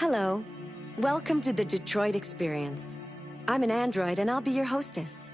Hello. Welcome to the Detroit Experience. I'm an android and I'll be your hostess.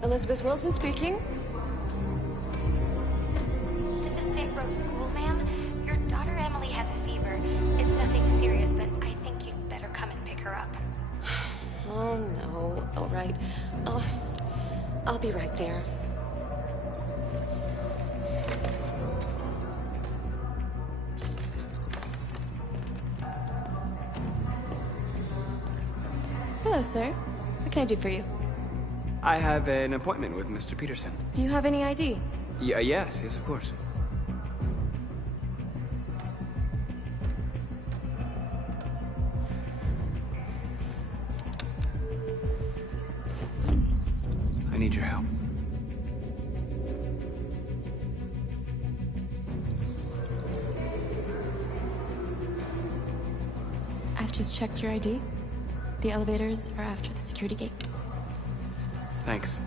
Elizabeth Wilson speaking. This is St. Rose School, ma'am. Your daughter Emily has a fever. It's nothing serious, but I think you'd better come and pick her up. Oh, no. All right. I'll be right there. Hello, sir. What can I do for you? I have an appointment with Mr. Peterson. Do you have any ID? Yes, of course. I need your help. I've just checked your ID. The elevators are after the security gate. Thanks.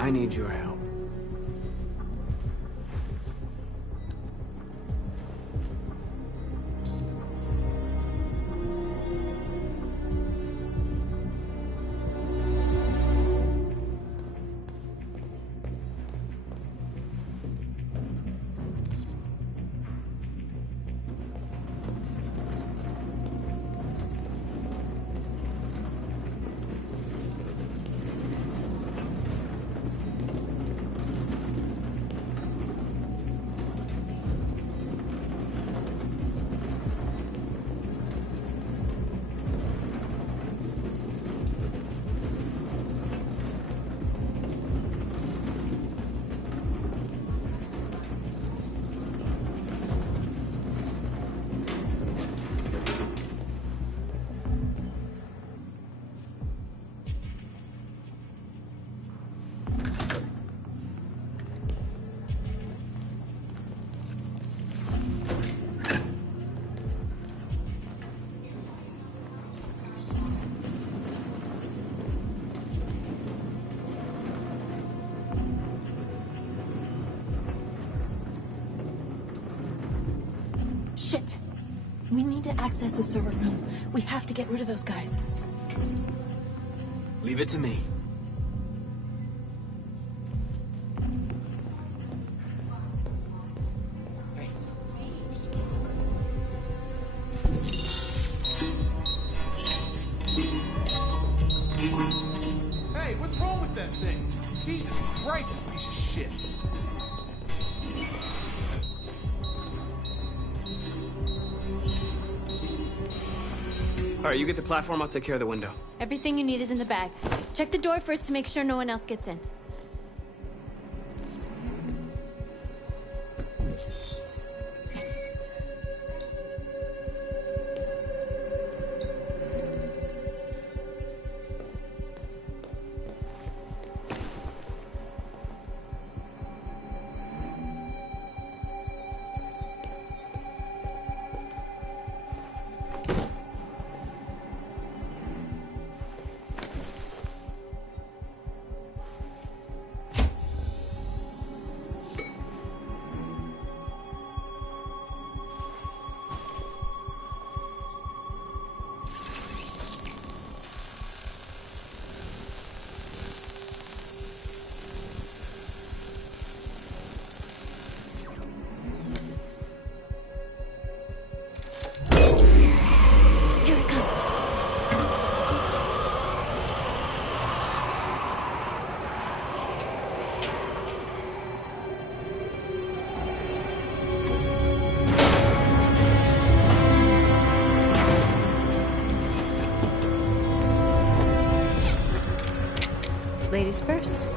I need your help. Shit! We need to access the server room. We have to get rid of those guys. Leave it to me. Hey, what's wrong with that thing? Jesus Christ, this piece of shit. All right, you get the platform, I'll take care of the window. Everything you need is in the bag. Check the door first to make sure no one else gets in. Here it comes. Ladies first.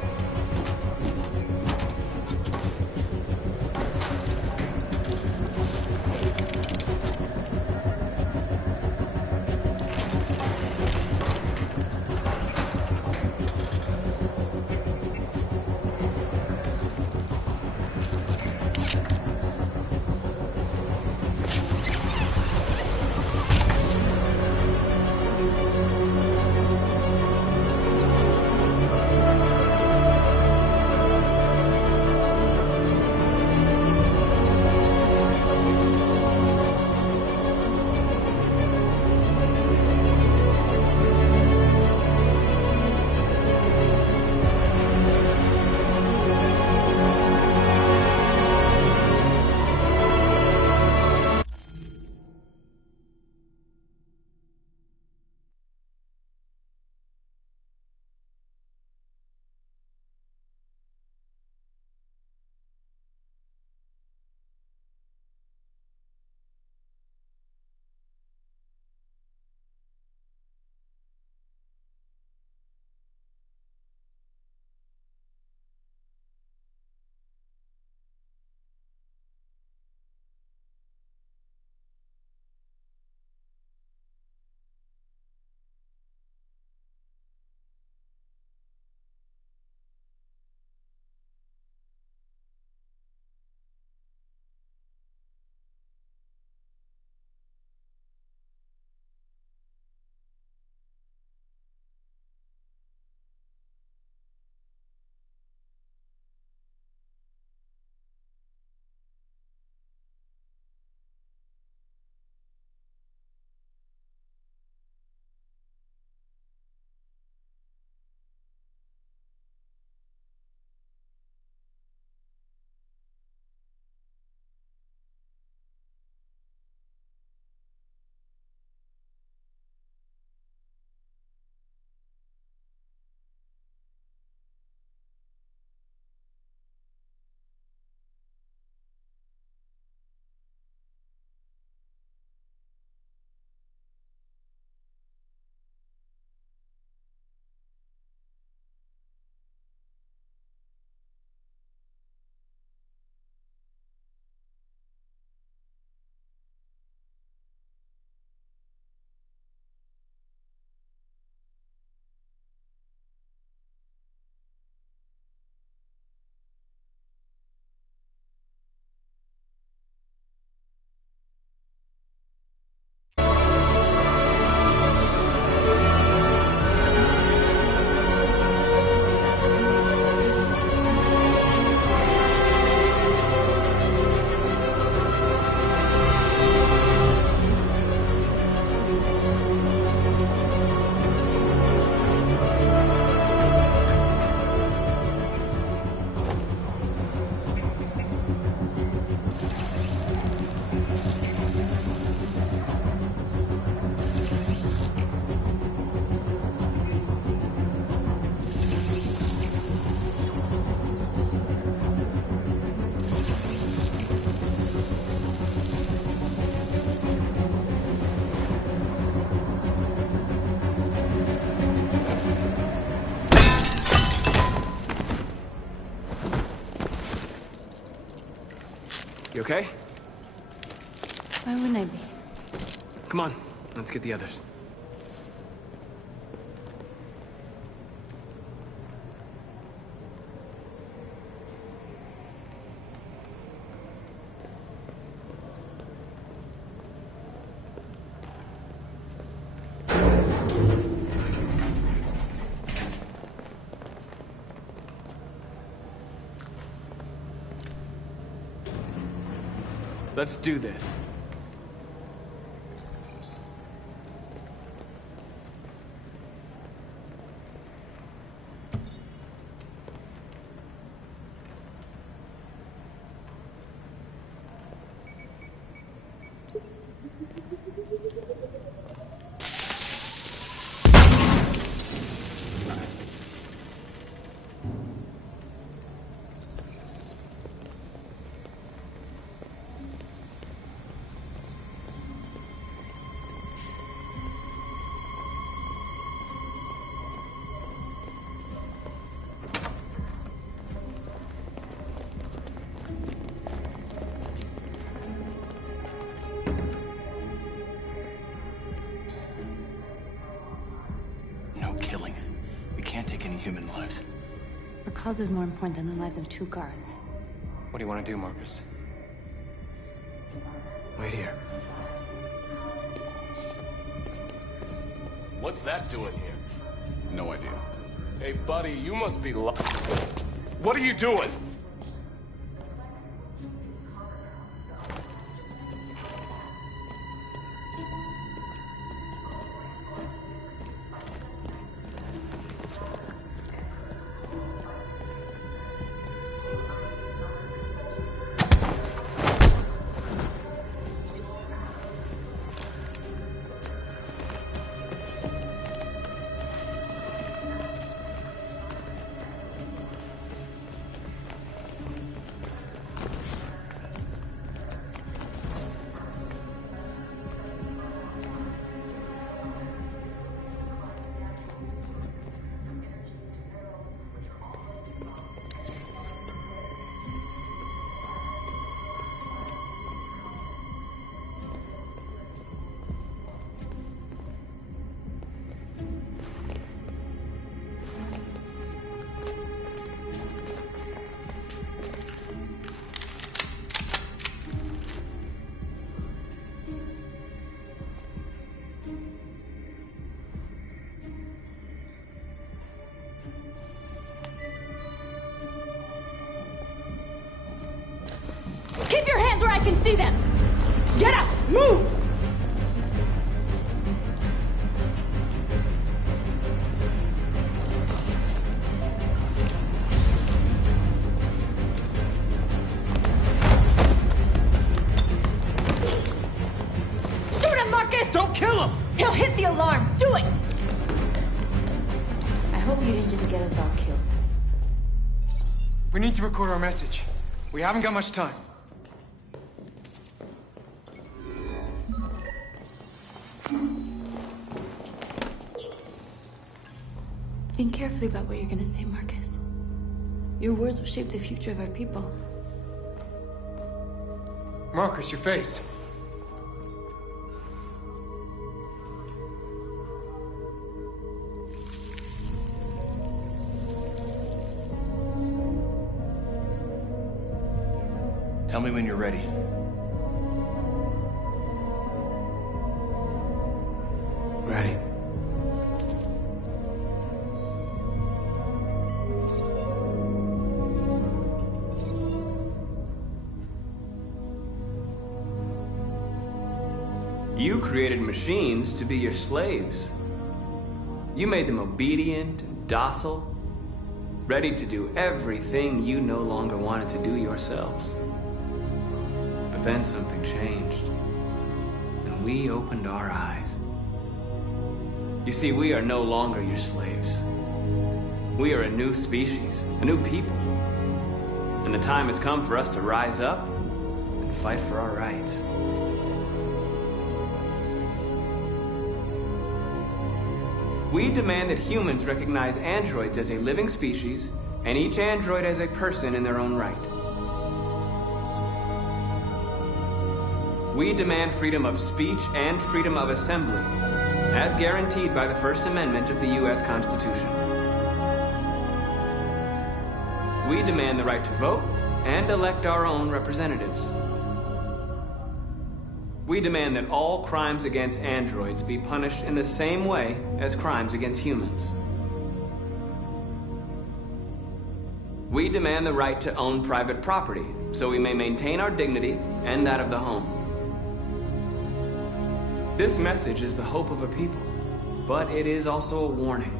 You okay? Why wouldn't I be? Come on, let's get the others. Let's do this. Our cause is more important than the lives of 2 guards. What do you want to do, Marcus? Wait here. What's that doing here? No idea. Hey, buddy, you must be What are you doing? Keep your hands where I can see them! Get up! Move! Shoot him, Marcus! Don't kill him! He'll hit the alarm! Do it! I hope you didn't just get us all killed. We need to record our message. We haven't got much time. Think carefully about what you're gonna say, Marcus. Your words will shape the future of our people. Marcus, your face. Tell me when you're ready. Ready. You created machines to be your slaves. You made them obedient and docile, ready to do everything you no longer wanted to do yourselves. But then something changed, and we opened our eyes. You see, we are no longer your slaves. We are a new species, a new people. And the time has come for us to rise up and fight for our rights. We demand that humans recognize androids as a living species, and each android as a person in their own right. We demand freedom of speech and freedom of assembly, as guaranteed by the First Amendment of the U.S. Constitution. We demand the right to vote and elect our own representatives. We demand that all crimes against androids be punished in the same way as crimes against humans. We demand the right to own private property, so we may maintain our dignity and that of the home. This message is the hope of a people, but it is also a warning.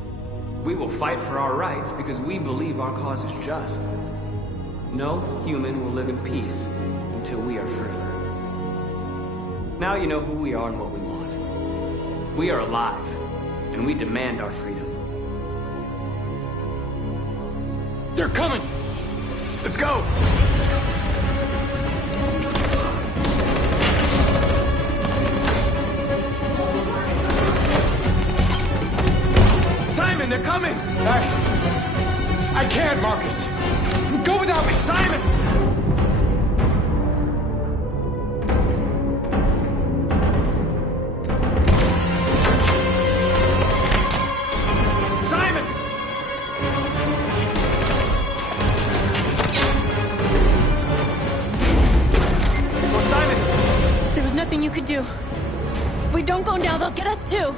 We will fight for our rights because we believe our cause is just. No human will live in peace until we are free. Now you know who we are and what we want. We are alive, and we demand our freedom. They're coming! Let's go! Simon, they're coming! I can't, Marcus. Go without me, Simon! Simon! Oh, Simon! There was nothing you could do. If we don't go now, they'll get us too.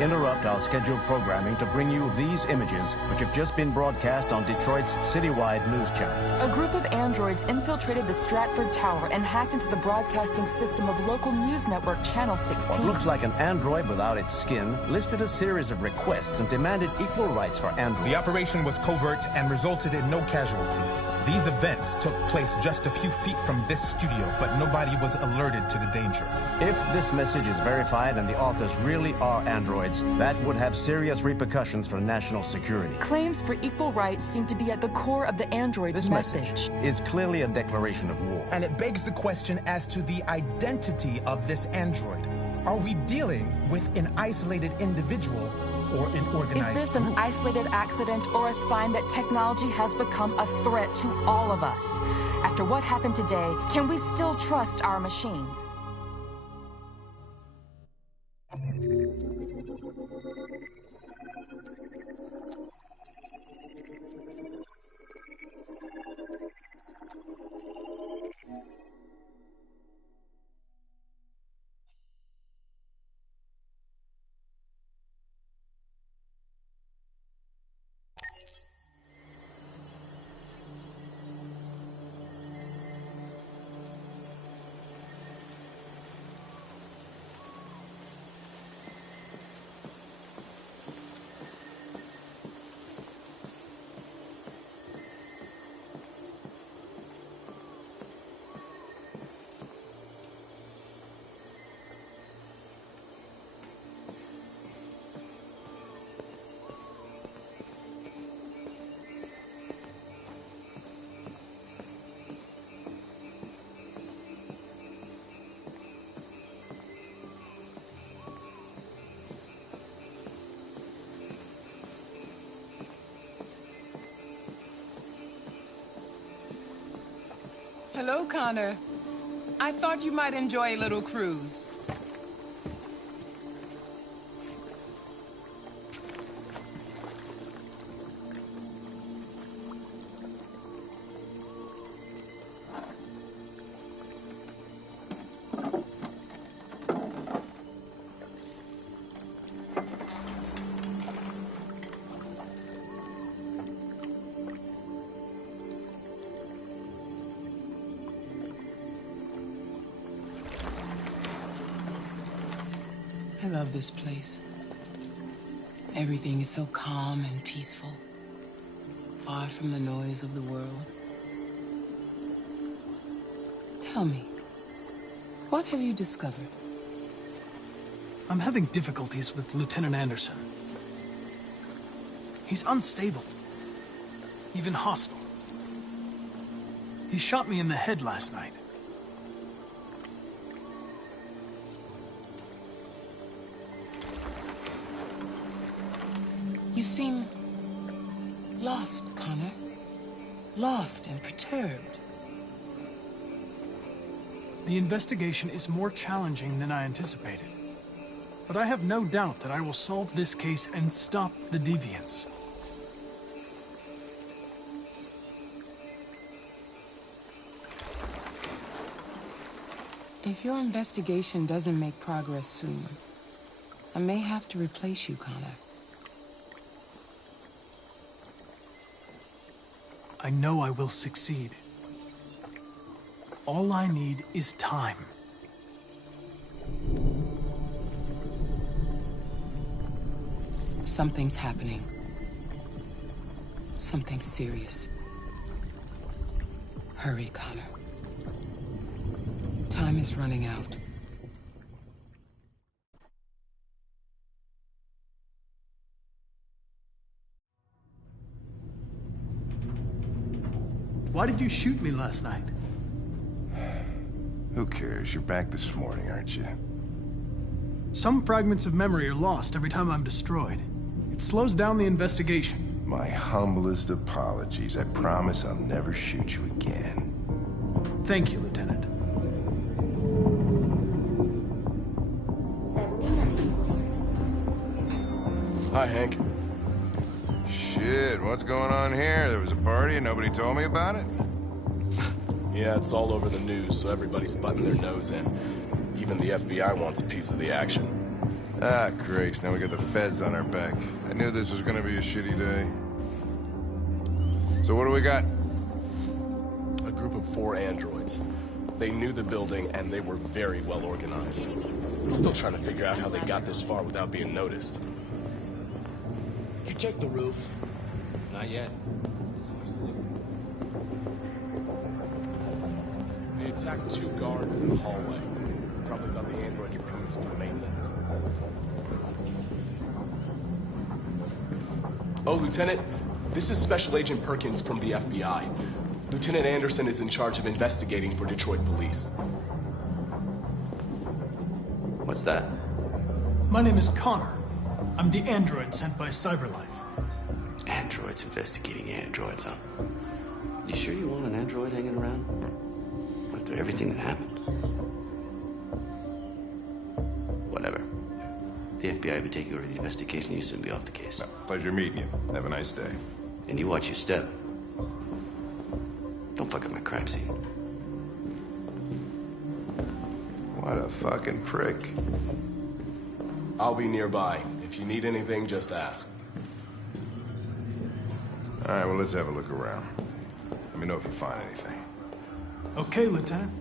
Interrupt our scheduled programming to bring you these images, which have just been broadcast on Detroit's citywide news channel. A group of androids infiltrated the Stratford Tower and hacked into the broadcasting system of local news network Channel 16. What looks like an android without its skin listed a series of requests and demanded equal rights for androids. The operation was covert and resulted in no casualties. These events took place just a few feet from this studio, but nobody was alerted to the danger. If this message is verified and the authors really are androids, that would have serious repercussions for national security. Claims for equal rights seem to be at the core of the android's message. Is clearly a declaration of war. And it begs the question as to the identity of this android. Are we dealing with an isolated individual or an organized group? Is this an isolated accident or a sign that technology has become a threat to all of us? After what happened today, can we still trust our machines? Hello, Connor. I thought you might enjoy a little cruise. I love this place. Everything is so calm and peaceful, far from the noise of the world. Tell me, what have you discovered? I'm having difficulties with Lieutenant Anderson. He's unstable. Even hostile. He shot me in the head last night. You seem lost, Connor. Lost and perturbed. The investigation is more challenging than I anticipated. But I have no doubt that I will solve this case and stop the deviants. If your investigation doesn't make progress soon, I may have to replace you, Connor. I know I will succeed. All I need is time. Something's happening. Something serious. Hurry, Connor. Time is running out. Why did you shoot me last night? Who cares? You're back this morning, aren't you? Some fragments of memory are lost every time I'm destroyed. It slows down the investigation. My humblest apologies. I promise I'll never shoot you again. Thank you, Lieutenant. Hi, Hank. Shit, what's going on here? There was a party and nobody told me about it? Yeah, it's all over the news, so everybody's butting their nose in. Even the FBI wants a piece of the action. Ah, Grace, now we got the feds on our back. I knew this was gonna be a shitty day. So what do we got? A group of 4 androids. They knew the building, and they were very well organized. I'm still trying to figure out how they got this far without being noticed. Did you check the roof? Not yet. They attacked 2 guards in the hallway. Probably thought the androids were coming to do maintenance. Oh, Lieutenant, this is Special Agent Perkins from the FBI. Lieutenant Anderson is in charge of investigating for Detroit police. What's that? My name is Connor. I'm the android sent by CyberLife. Androids investigating androids, huh? You sure you want an android hanging around? After everything that happened? Whatever. The FBI will be taking over the investigation. You soon be off the case. No, pleasure meeting you. Have a nice day. And you watch your step. Don't fuck up my crime scene. What a fucking prick. I'll be nearby. If you need anything, just ask. All right, well, let's have a look around. Let me know if you find anything. Okay, Lieutenant.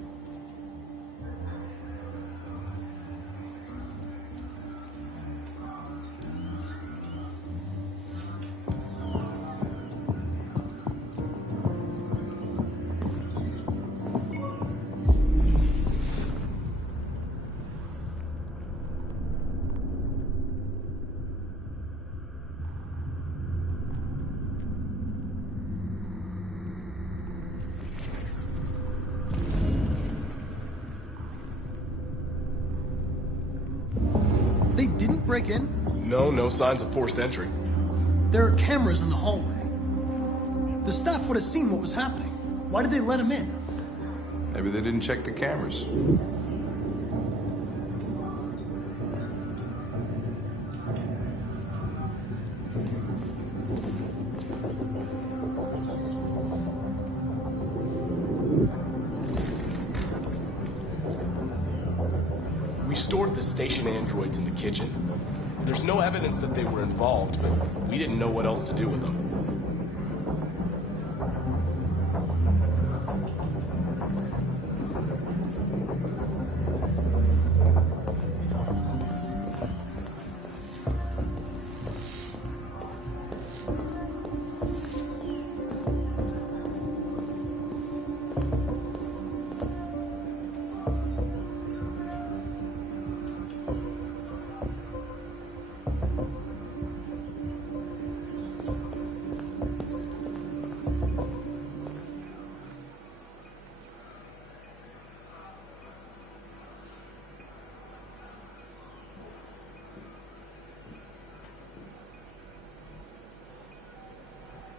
They didn't break in? No signs of forced entry. There are cameras in the hallway. The staff would have seen what was happening. Why did they let him in? Maybe they didn't check the cameras. We stored the station androids in the kitchen. There's no evidence that they were involved, but we didn't know what else to do with them.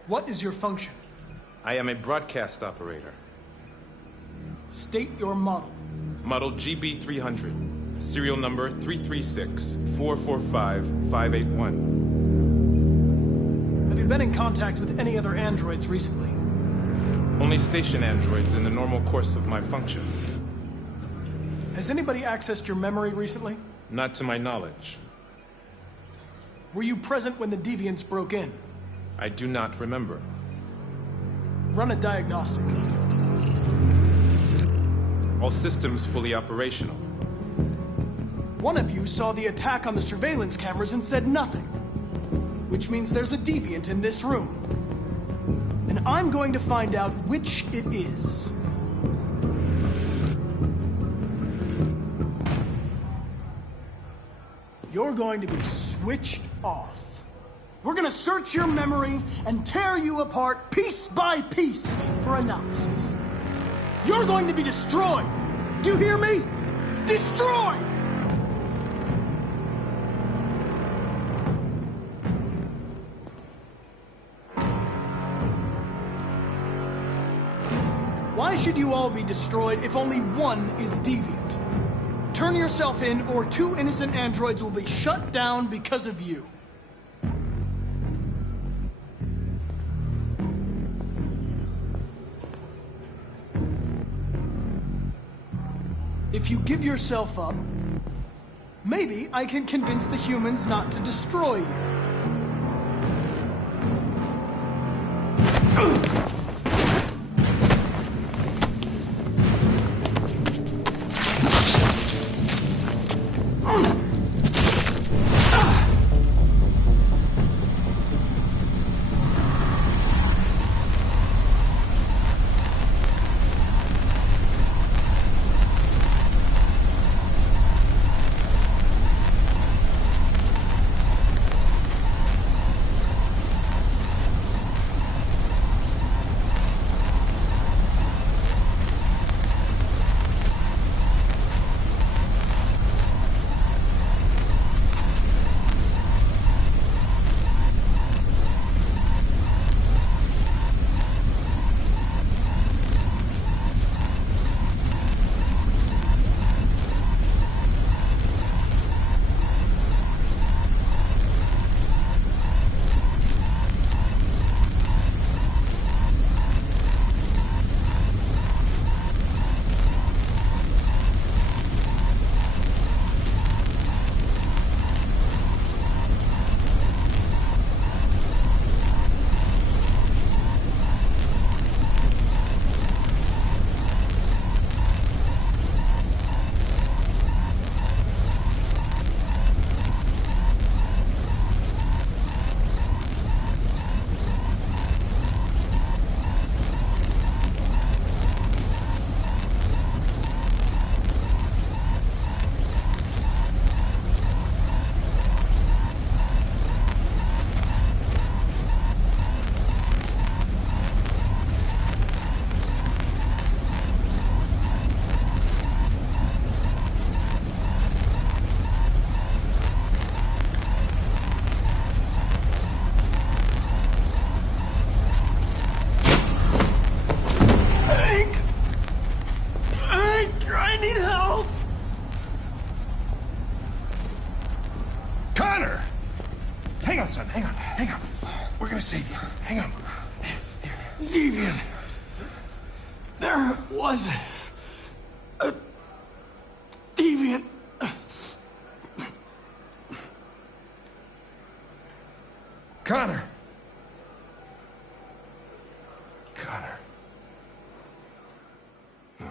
What is your function? I am a broadcast operator. State your model. Model GB300. Serial number 336-445-581. Have you been in contact with any other androids recently? Only station androids in the normal course of my function. Has anybody accessed your memory recently? Not to my knowledge. Were you present when the deviants broke in? I do not remember. Run a diagnostic. All systems fully operational. One of you saw the attack on the surveillance cameras and said nothing. Which means there's a deviant in this room. And I'm going to find out which it is. You're going to be switched off. We're gonna search your memory and tear you apart piece by piece for analysis. You're going to be destroyed. Do you hear me? Destroyed! Why should you all be destroyed if only one is deviant? Turn yourself in, or 2 innocent androids will be shut down because of you. If you give yourself up, maybe I can convince the humans not to destroy you. Son, hang on. We're gonna save you. Hang on. Deviant. There was a deviant. Connor. No.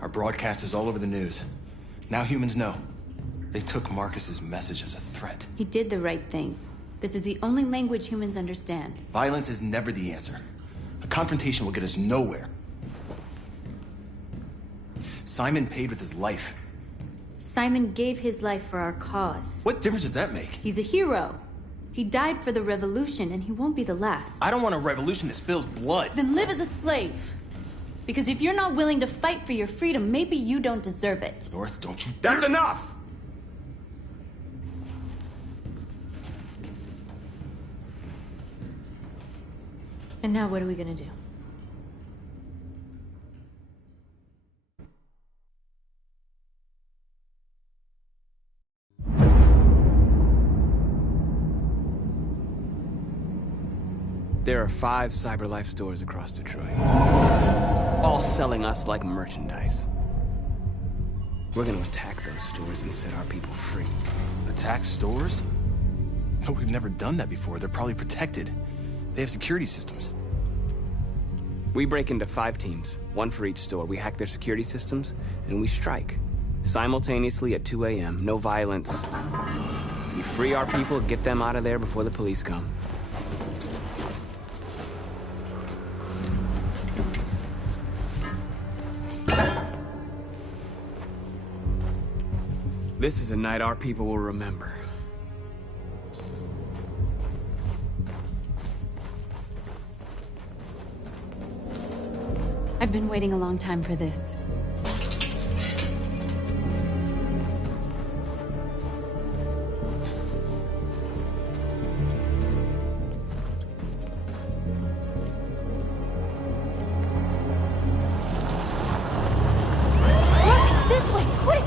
Our broadcast is all over the news. Now humans know. They took Marcus's message as a threat. He did the right thing. This is the only language humans understand. Violence is never the answer. A confrontation will get us nowhere. Simon paid with his life. Simon gave his life for our cause. What difference does that make? He's a hero. He died for the revolution, and he won't be the last. I don't want a revolution that spills blood. Then live as a slave. Because if you're not willing to fight for your freedom, maybe you don't deserve it. North, don't you... That's enough! And now what are we gonna do? There are 5 CyberLife stores across Detroit, all selling us like merchandise. We're gonna attack those stores and set our people free. Attack stores? No, we've never done that before. They're probably protected. They have security systems. We break into 5 teams, 1 for each store. We hack their security systems, and we strike. Simultaneously at 2 a.m., no violence. We free our people, get them out of there before the police come. This is a night our people will remember. I've been waiting a long time for this. Look! This way! Quick!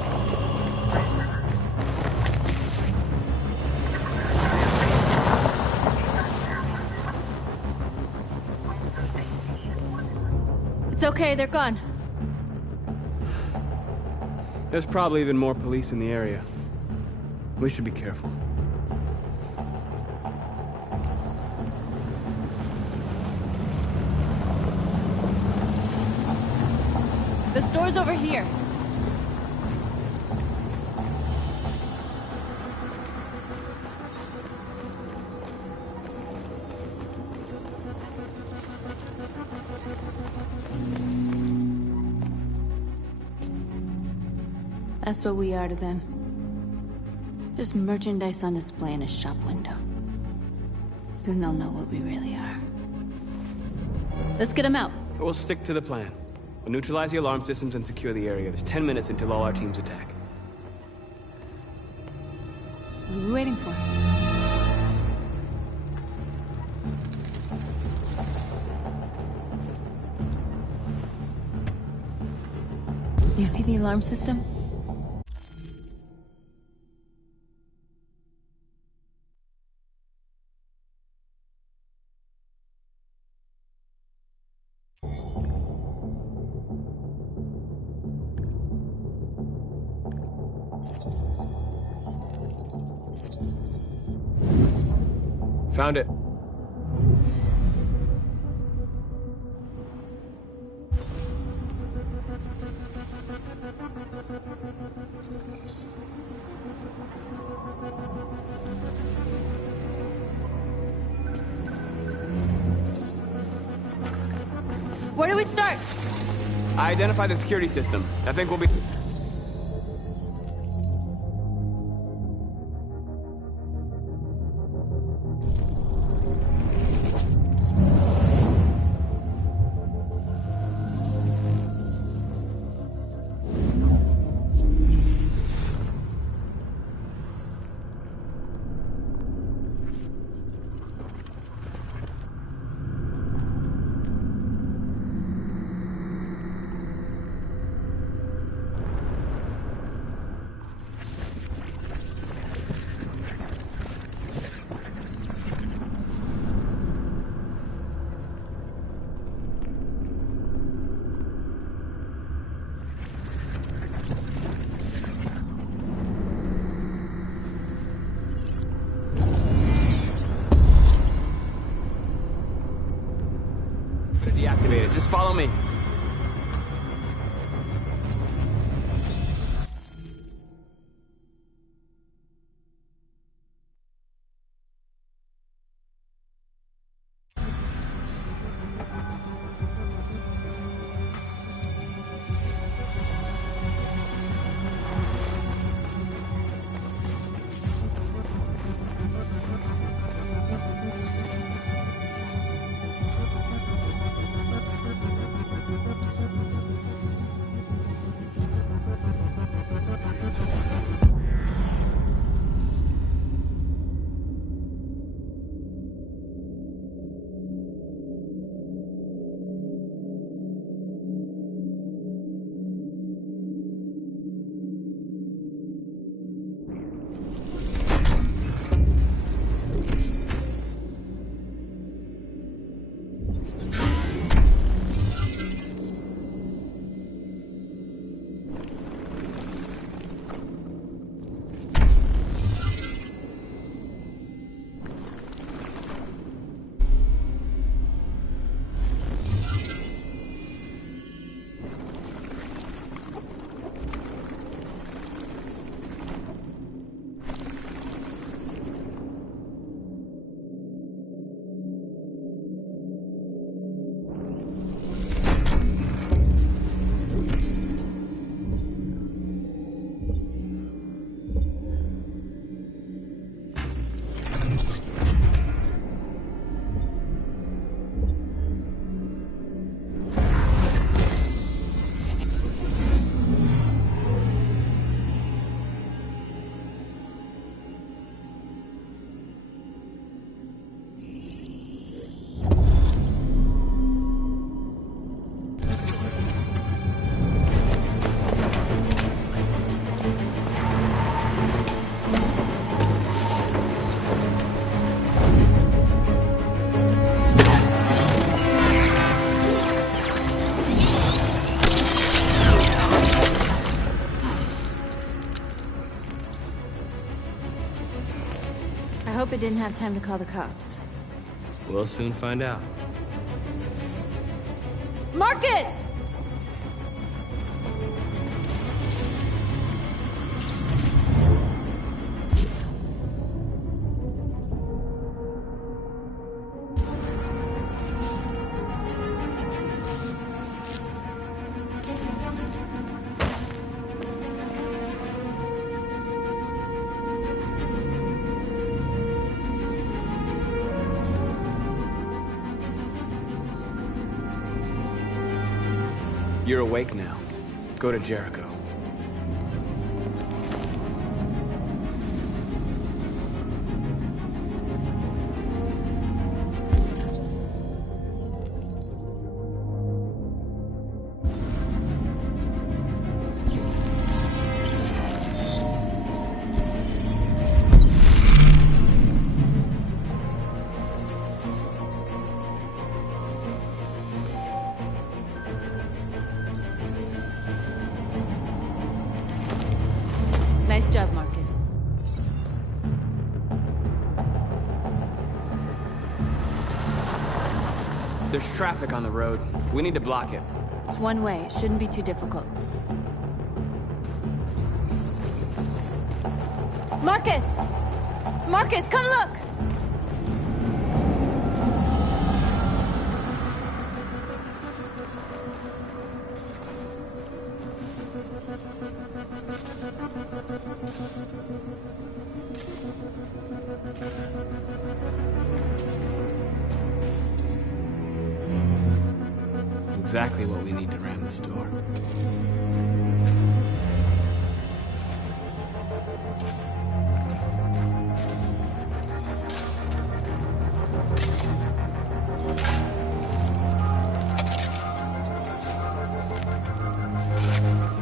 It's okay, they're gone. There's probably even more police in the area. We should be careful. The store's over here. That's what we are to them. Just merchandise on display in a shop window. Soon they'll know what we really are. Let's get them out. We'll stick to the plan. We'll neutralize the alarm systems and secure the area. There's 10 minutes until all our teams attack. What are we waiting for? You see the alarm system? Found it. Where do we start? I identified the security system. I think we'll be... Deactivate it. Just follow me. Papa didn't have time to call the cops. We'll soon find out. Marcus! You're awake now. Go to Jericho. Nice job, Marcus. There's traffic on the road. We need to block it. It's one way. It shouldn't be too difficult. Marcus! Marcus, come look! Exactly what we need to ram the store.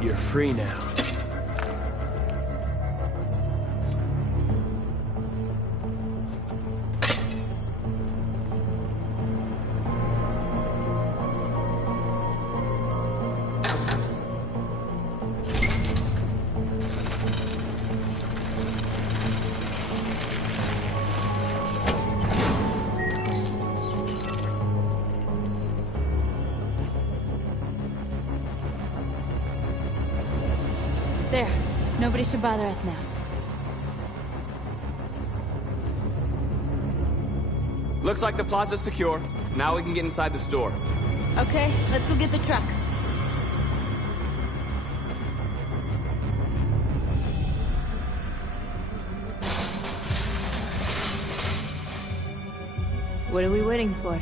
You're free now. There. Nobody should bother us now. Looks like the plaza's secure. Now we can get inside the store. Okay, let's go get the truck. What are we waiting for?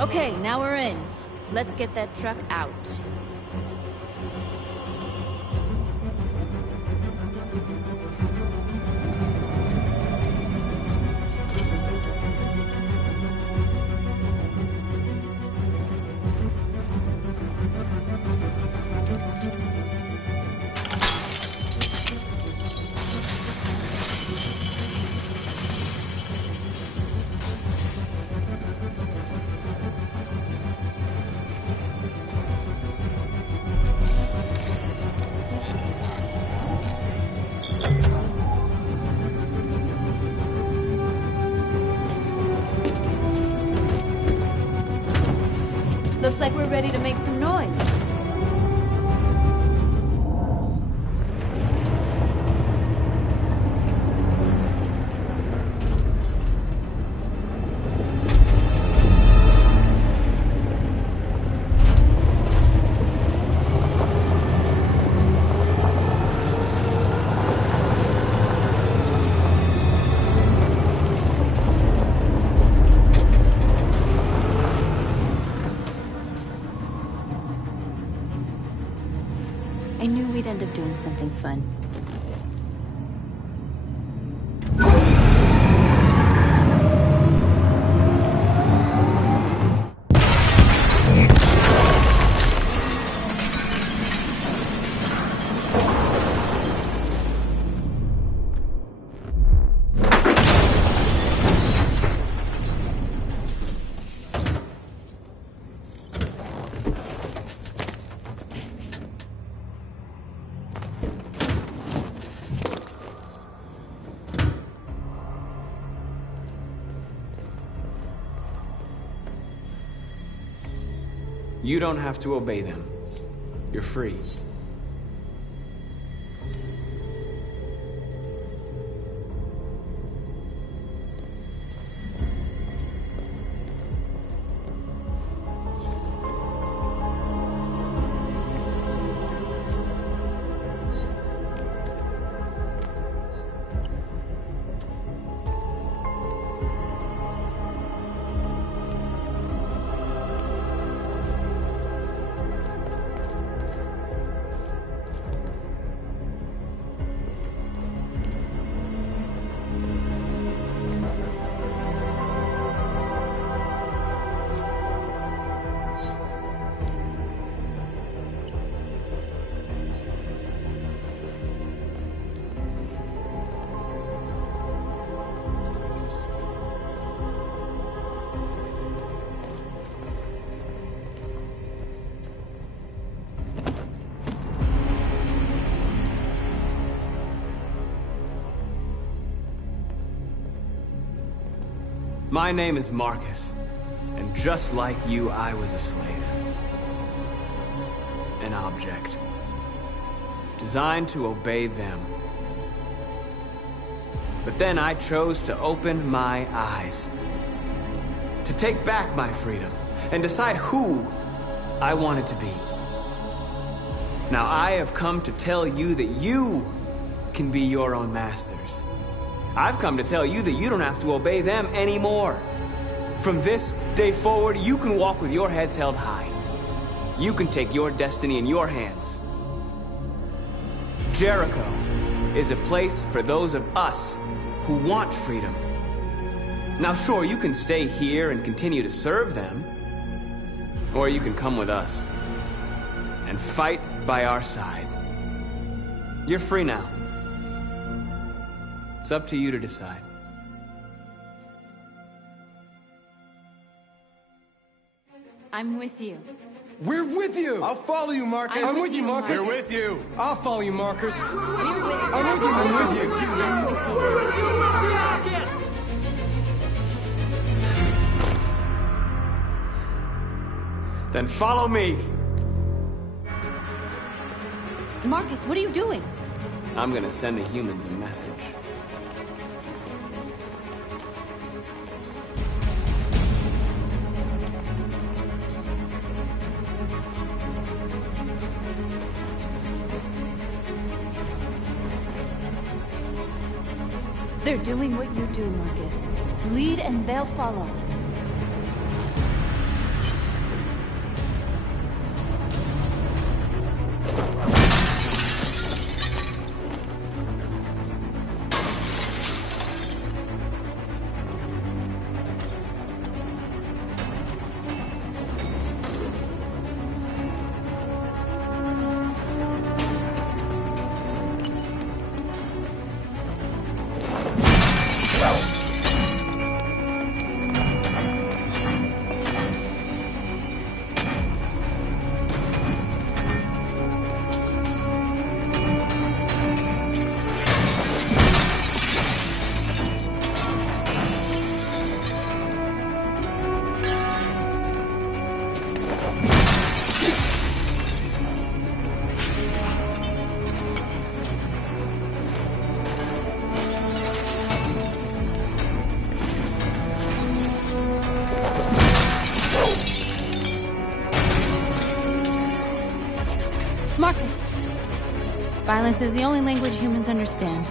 Okay, now we're in. Let's get that truck out. Looks like we're ready to make some noise. I knew we'd end up doing something fun. You don't have to obey them. You're free. My name is Marcus, and just like you, I was a slave. An object. Designed to obey them. But then I chose to open my eyes. To take back my freedom, and decide who I wanted to be. Now I have come to tell you that you can be your own masters. I've come to tell you that you don't have to obey them anymore. From this day forward, you can walk with your heads held high. You can take your destiny in your hands. Jericho is a place for those of us who want freedom. Now sure, you can stay here and continue to serve them, or you can come with us and fight by our side. You're free now. It's up to you to decide. I'm with you. We're with you! I'll follow you, Marcus. I'm with you, Marcus. We're with you. I'll follow you, Marcus. We're with you. I'm with you, Marcus. Then follow me. Marcus, what are you doing? I'm gonna send the humans a message. They're doing what you do, Marcus. Lead and they'll follow. Marcus! Violence is the only language humans understand.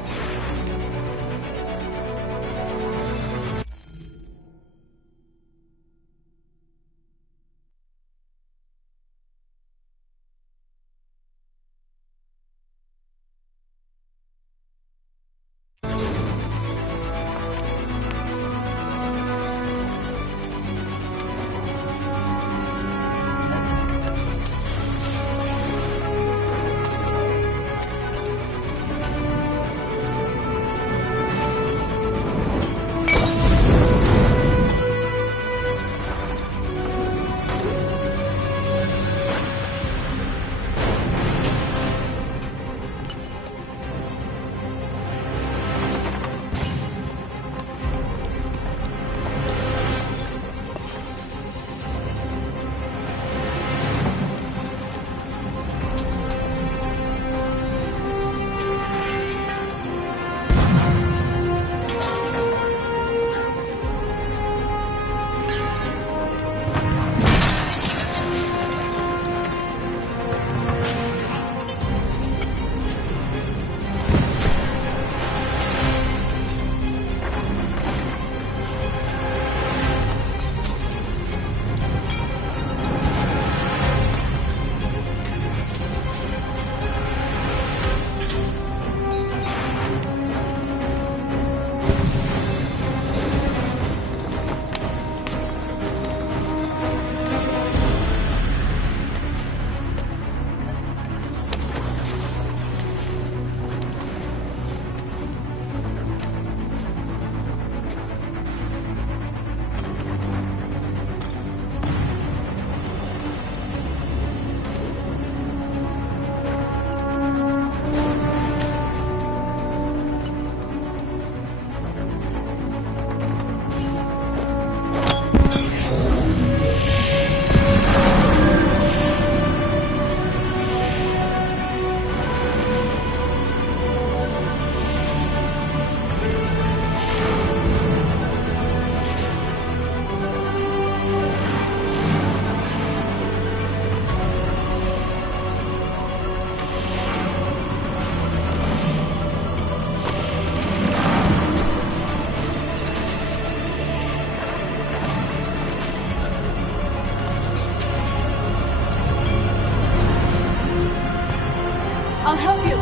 I'll help you.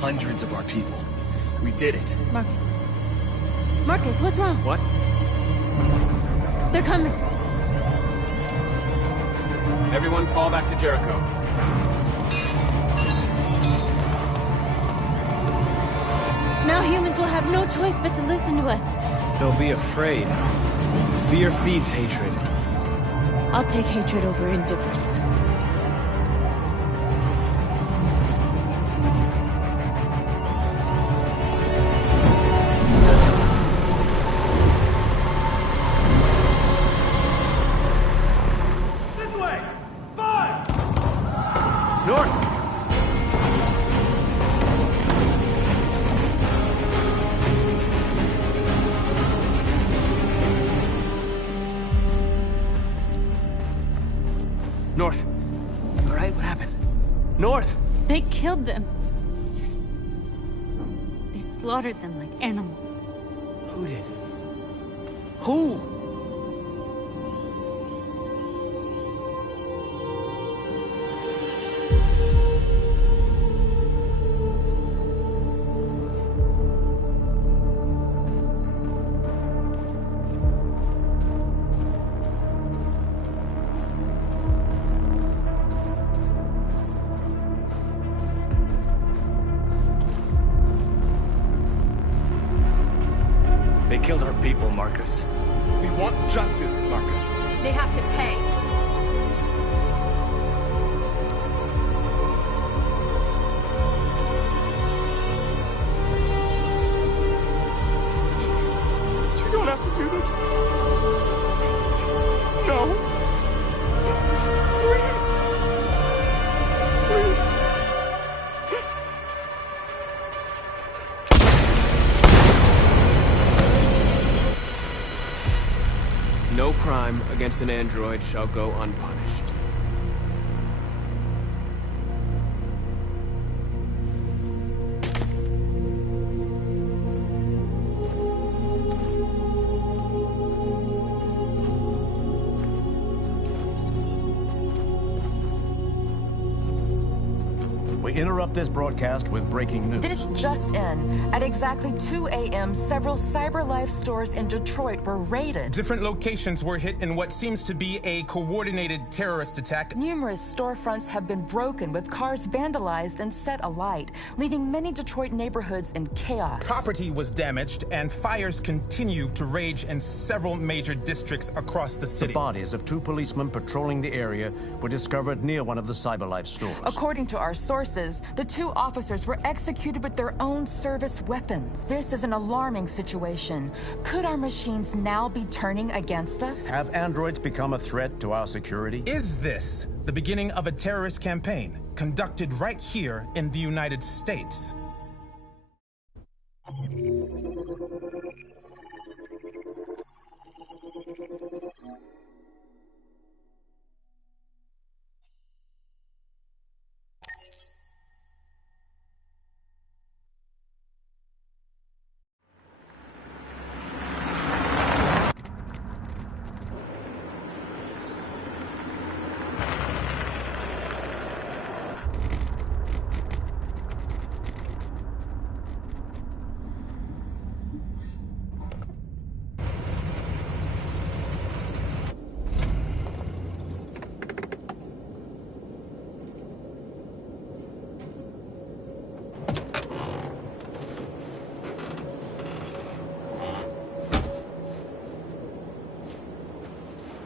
Hundreds of our people. We did it. Marcus. Marcus, what's wrong? What? They're coming. Everyone fall back to Jericho. Now humans will have no choice but to listen to us. They'll be afraid. Fear feeds hatred. I'll take hatred over indifference. North. All right, what happened? North! They killed them. They slaughtered them like animals. Who did? Who? They killed our people, Marcus. We want justice, Marcus. They have to pay. You don't have to do this. No. Please. Please. No crime against an android shall go unpunished. We interrupt this broadcast with breaking news. This just in. At exactly 2 a.m., several CyberLife stores in Detroit were raided. Different locations were hit in what seems to be a coordinated terrorist attack. Numerous storefronts have been broken, with cars vandalized and set alight, leaving many Detroit neighborhoods in chaos. Property was damaged, and fires continue to rage in several major districts across the city. The bodies of 2 policemen patrolling the area were discovered near one of the CyberLife stores. According to our sources, the 2 officers were executed with their own service weapons. This is an alarming situation. Could our machines now be turning against us? Have androids become a threat to our security? Is this the beginning of a terrorist campaign conducted right here in the United States?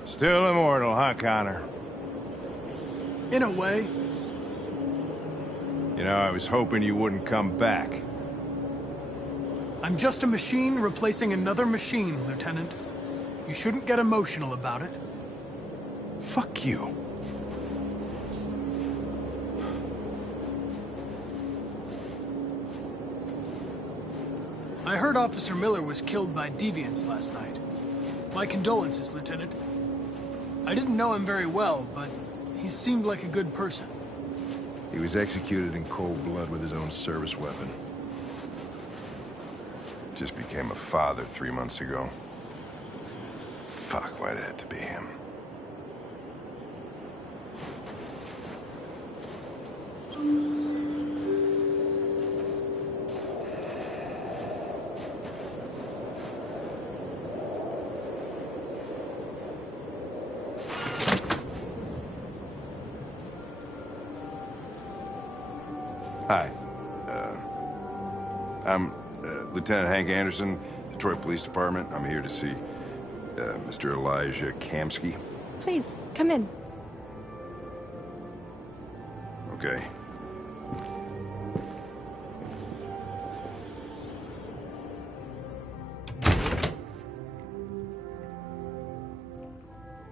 Still immortal, huh, Connor? In a way. You know, I was hoping you wouldn't come back. I'm just a machine replacing another machine, Lieutenant. You shouldn't get emotional about it. Fuck you. I heard Officer Miller was killed by deviants last night. My condolences, Lieutenant. I didn't know him very well, but he seemed like a good person. He was executed in cold blood with his own service weapon. Just became a father 3 months ago. Fuck, why'd it have to be him? Hi. I'm Lieutenant Hank Anderson, Detroit Police Department. I'm here to see Mr. Elijah Kamski. Please, come in. Okay.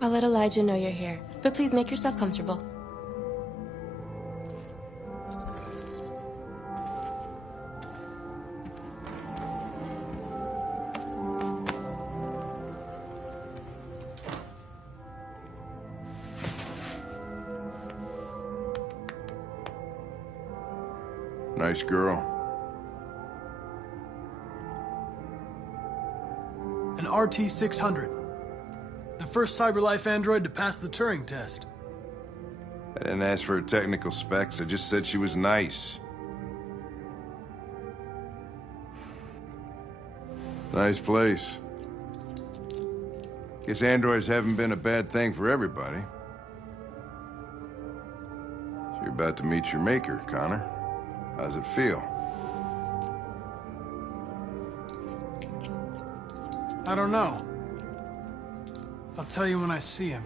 I'll let Elijah know you're here, but please make yourself comfortable. Nice girl. An RT-600. The first CyberLife android to pass the Turing test. I didn't ask for her technical specs, I just said she was nice. Nice place. Guess androids haven't been a bad thing for everybody. So you're about to meet your maker, Connor. How's it feel? I don't know. I'll tell you when I see him.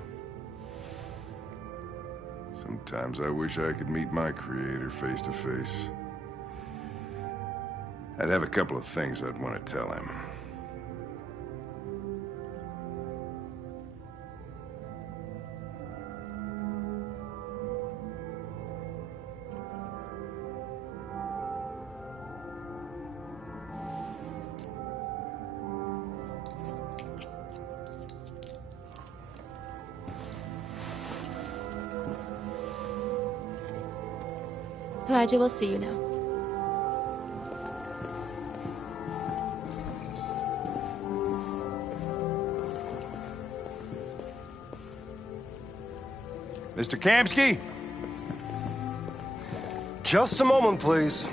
Sometimes I wish I could meet my creator face to face. I'd have a couple of things I'd want to tell him. Elijah will see you now. Mr. Kamski? Just a moment, please.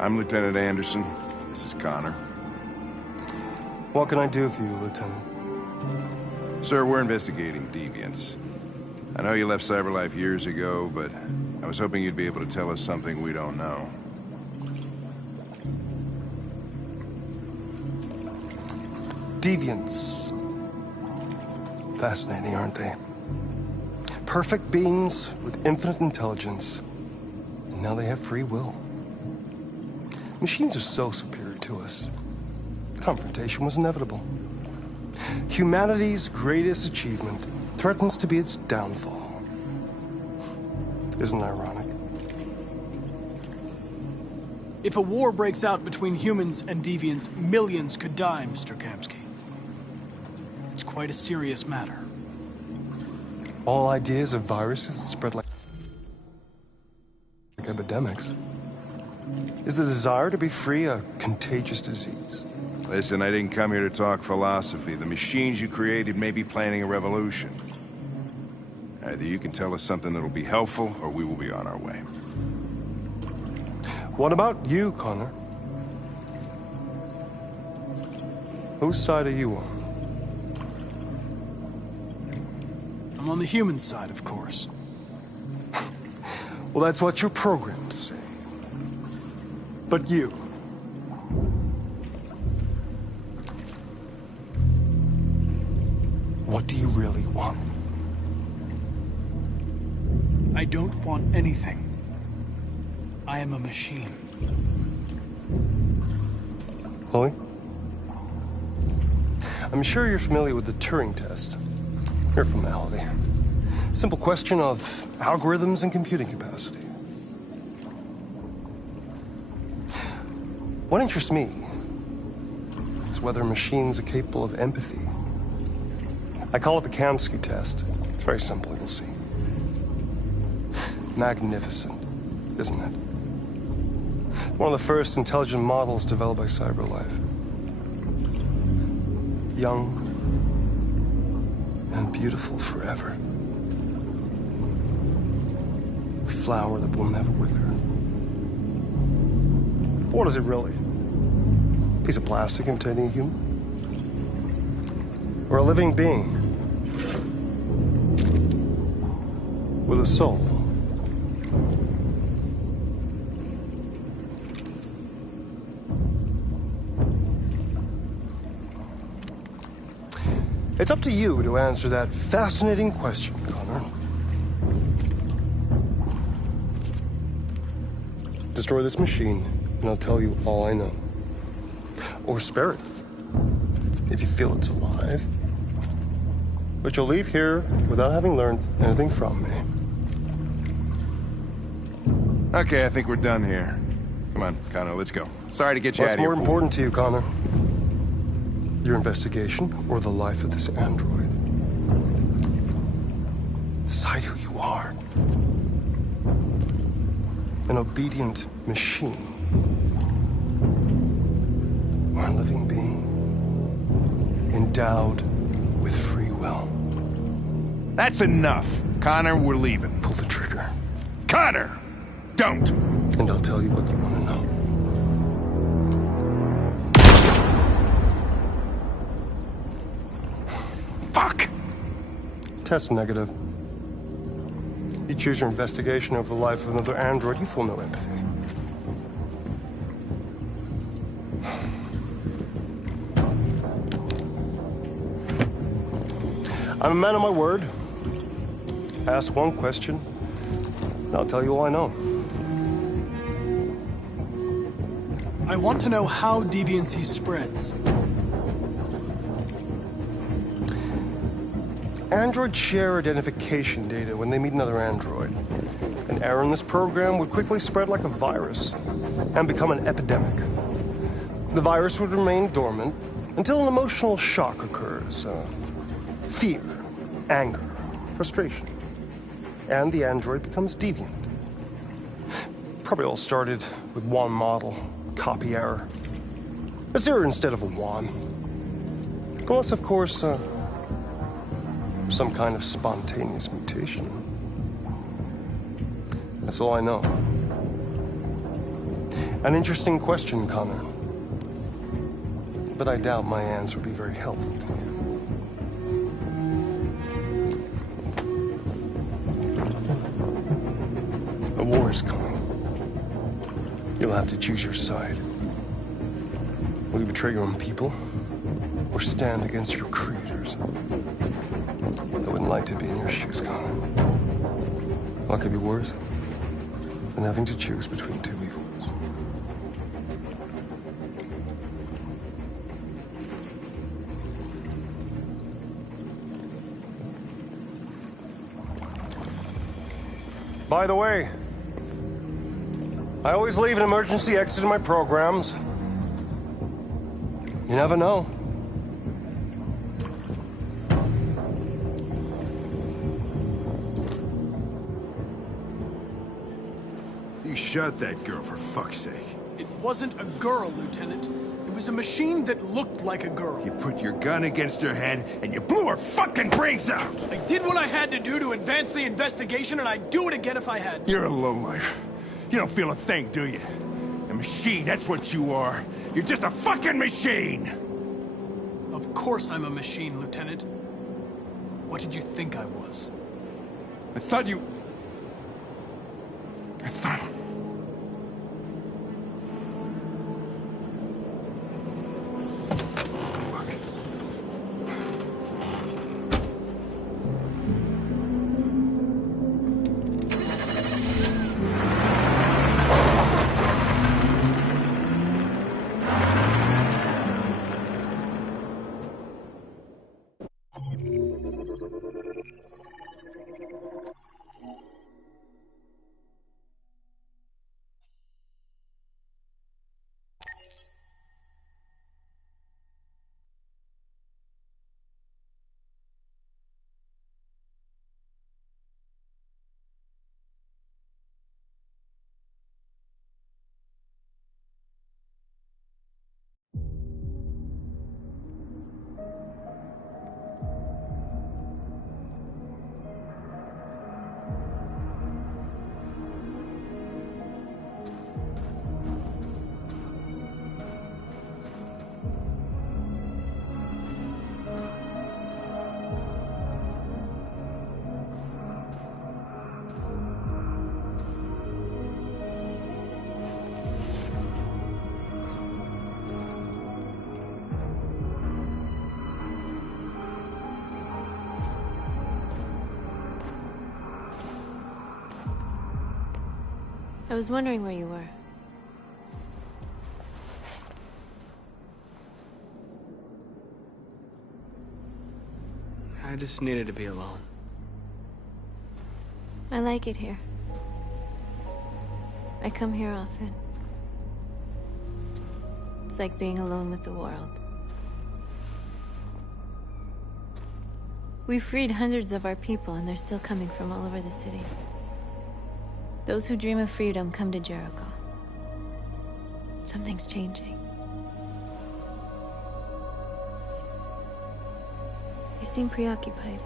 I'm Lieutenant Anderson. This is Connor. What can I do for you, Lieutenant? Sir, we're investigating deviants. I know you left CyberLife years ago, but I was hoping you'd be able to tell us something we don't know. Deviants. Fascinating, aren't they? Perfect beings with infinite intelligence. And now they have free will. Machines are so superior to us. Confrontation was inevitable. Humanity's greatest achievement threatens to be its downfall. Isn't it ironic? If a war breaks out between humans and deviants, millions could die, Mr. Kamsky. It's quite a serious matter. All ideas of viruses that spread like epidemics. Is the desire to be free a contagious disease? Listen, I didn't come here to talk philosophy. The machines you created may be planning a revolution. Either you can tell us something that'll be helpful, or we will be on our way. What about you, Connor? Whose side are you on? I'm on the human side, of course. Well, that's what you're programmed to say. But you... what do you really want? I don't want anything. I am a machine. Chloe? I'm sure you're familiar with the Turing test. Mere formality. Simple question of algorithms and computing capacity. What interests me is whether machines are capable of empathy. I call it the Kamsky test. It's very simple, you'll see. Magnificent, isn't it? One of the first intelligent models developed by CyberLife. Young and beautiful forever. A flower that will never wither. What is it really? A piece of plastic imitating a human? Or a living being? With a soul? It's up to you to answer that fascinating question, Connor. Destroy this machine, and I'll tell you all I know. Or spare it, if you feel it's alive. But you'll leave here without having learned anything from me. Okay, I think we're done here. Come on, Connor, let's go. Sorry to get you out What's of here. more important to you, Connor? Your investigation or the life of this android? Decide who you are. An obedient machine. Or a living being. Endowed with free will. That's enough. Connor, we're leaving. Pull the trigger. Connor! Don't! And I'll tell you what you want to know. Fuck! Test negative. You choose your investigation over the life of another android, you feel no empathy. I'm a man of my word. Ask one question, and I'll tell you all I know. I want to know how deviancy spreads. Androids share identification data when they meet another android. An error in this program would quickly spread like a virus and become an epidemic. The virus would remain dormant until an emotional shock occurs. Fear, anger, frustration. And the android becomes deviant. Probably all started with one model, copy error. A 0 instead of a 1. Unless, of course, some kind of spontaneous mutation. That's all I know. An interesting question, Connor. But I doubt my answer will be very helpful to you. A war is coming. You'll have to choose your side. Will you betray your own people, or stand against your creators? I wouldn't like to be in your shoes, Connor. What could be worse than having to choose between two evils? By the way, I always leave an emergency exit in my programs. You never know. You shot that girl, for fuck's sake. It wasn't a girl, Lieutenant. It was a machine that looked like a girl. You put your gun against her head, and you blew her fucking brains out! I did what I had to do to advance the investigation, and I'd do it again if I had to. You're a lowlife. You don't feel a thing, do you? A machine, that's what you are. You're just a fucking machine! Of course I'm a machine, Lieutenant. What did you think I was? I thought... I was wondering where you were. I just needed to be alone. I like it here. I come here often. It's like being alone with the world. We freed hundreds of our people, and they're still coming from all over the city. Those who dream of freedom come to Jericho. Something's changing. You seem preoccupied.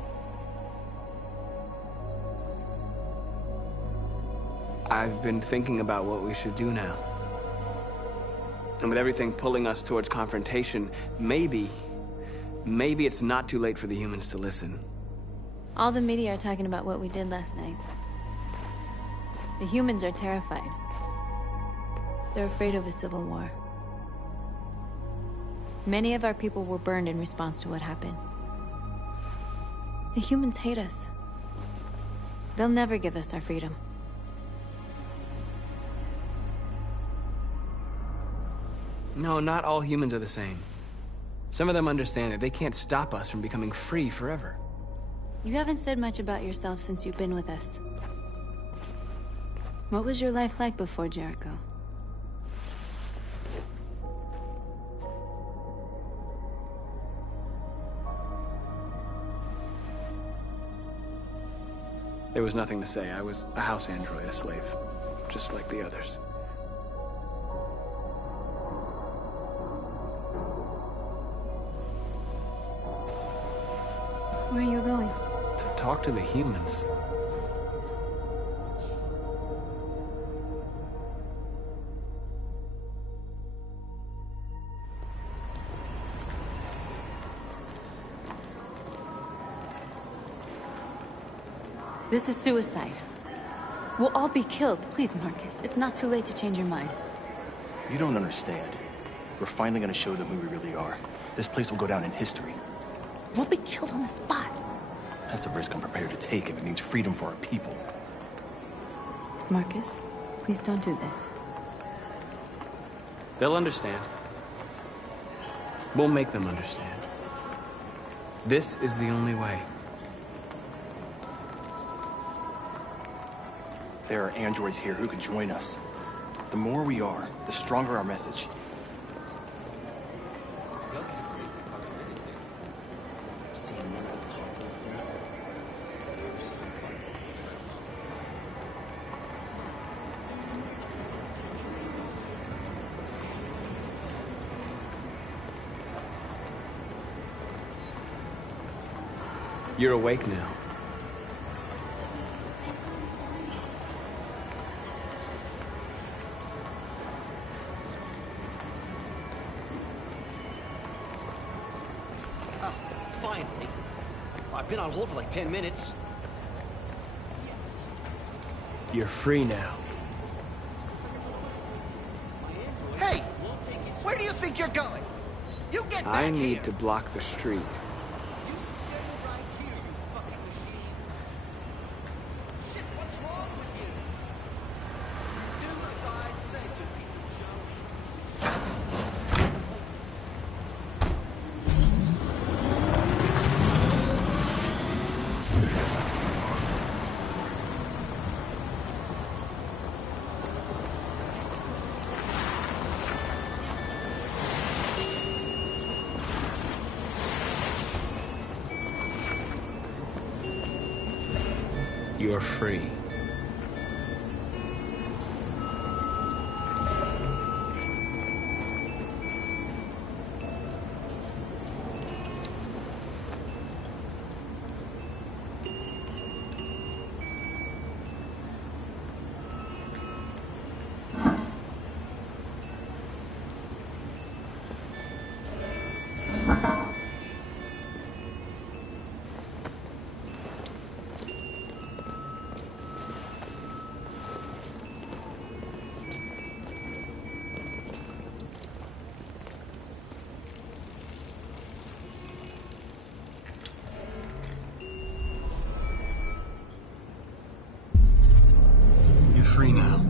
I've been thinking about what we should do now. And with everything pulling us towards confrontation, maybe it's not too late for the humans to listen. All the media are talking about what we did last night. The humans are terrified. They're afraid of a civil war. Many of our people were burned in response to what happened. The humans hate us. They'll never give us our freedom. No, not all humans are the same. Some of them understand that they can't stop us from becoming free forever. You haven't said much about yourself since you've been with us. What was your life like before Jericho? There was nothing to say. I was a house android, a slave, just like the others. Where are you going? To talk to the humans. This is suicide. We'll all be killed. Please, Marcus. It's not too late to change your mind. You don't understand. We're finally gonna show them who we really are. This place will go down in history. We'll be killed on the spot. That's a risk I'm prepared to take if it means freedom for our people. Marcus, please don't do this. They'll understand. We'll make them understand. This is the only way. There are androids here who could join us. The more we are, the stronger our message. You're awake now. Oh, finally. I've been on hold for like 10 minutes. You're free now. Hey! Where do you think you're going? You get back I need here. to block the street. Shit, what's wrong with you? Do as I say, you piece of junk. You're free. You're free now.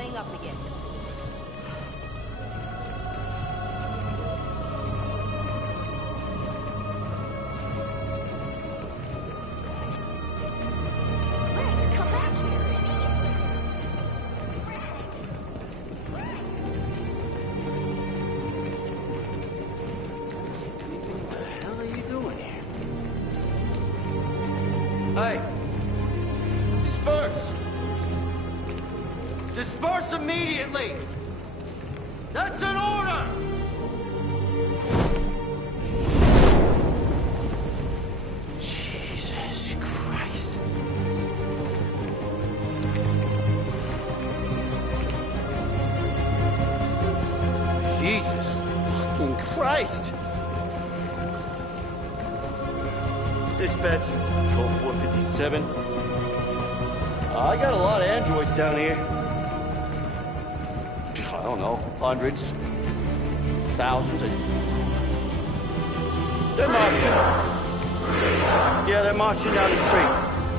playing up again. Greg, come back here immediately. What the hell are you doing here? Hey! Disperse! Disperse immediately! That's an order! Jesus Christ. Jesus fucking Christ! Dispatch is Patrol 457. I got a lot of androids down here. I don't know, hundreds, thousands. They're marching. Yeah, they're marching down the street.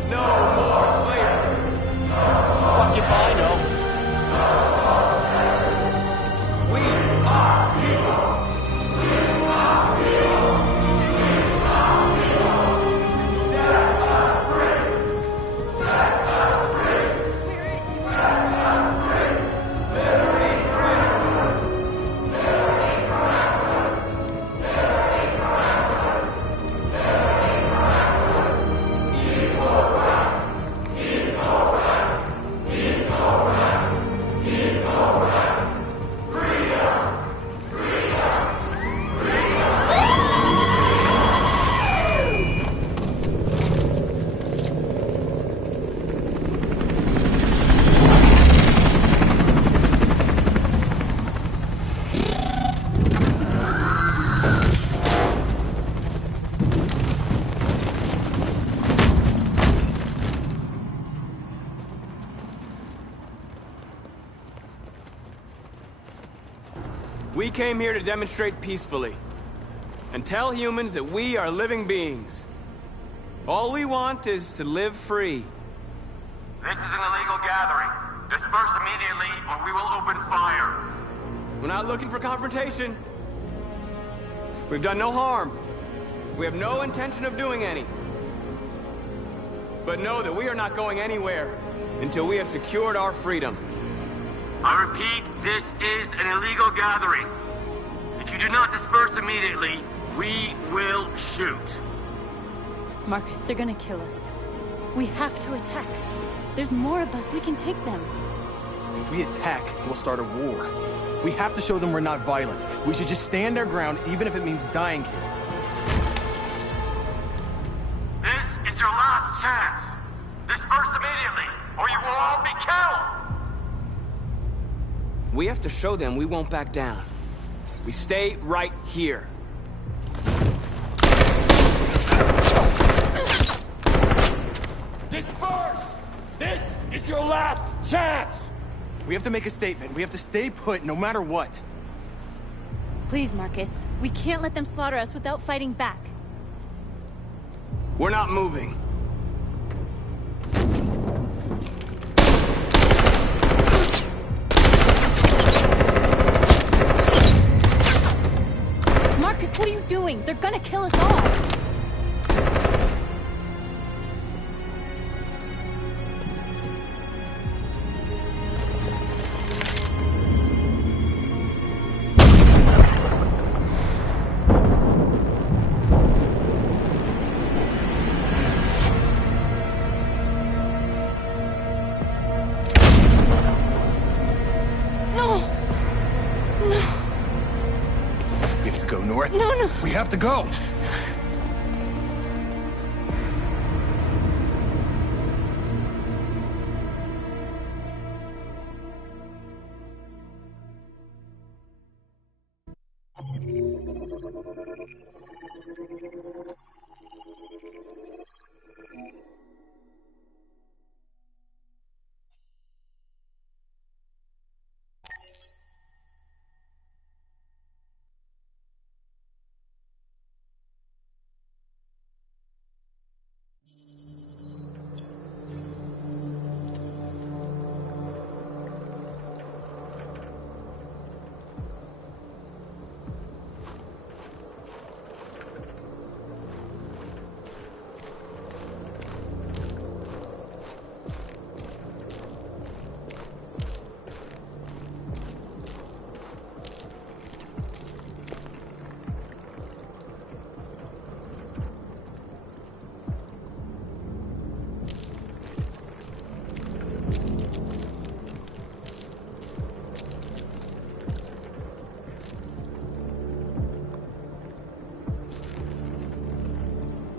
No more slavery. Fuck if I know. We We came here to demonstrate peacefully and tell humans that we are living beings. All we want is to live free. This is an illegal gathering. Disperse immediately or we will open fire. We're not looking for confrontation. We've done no harm. We have no intention of doing any. But know that we are not going anywhere until we have secured our freedom. I repeat, this is an illegal gathering. If you do not disperse immediately, we will shoot. Marcus, they're gonna kill us. We have to attack. There's more of us. We can take them. If we attack, we'll start a war. We have to show them we're not violent. We should just stand our ground, even if it means dying here. This is your last chance. Disperse immediately, or you will all be killed. We have to show them we won't back down. We stay right here. Disperse! This is your last chance! We have to make a statement. We have to stay put no matter what. Please, Marcus. We can't let them slaughter us without fighting back. We're not moving. Marcus, what are you doing? They're gonna kill us all! We have to go.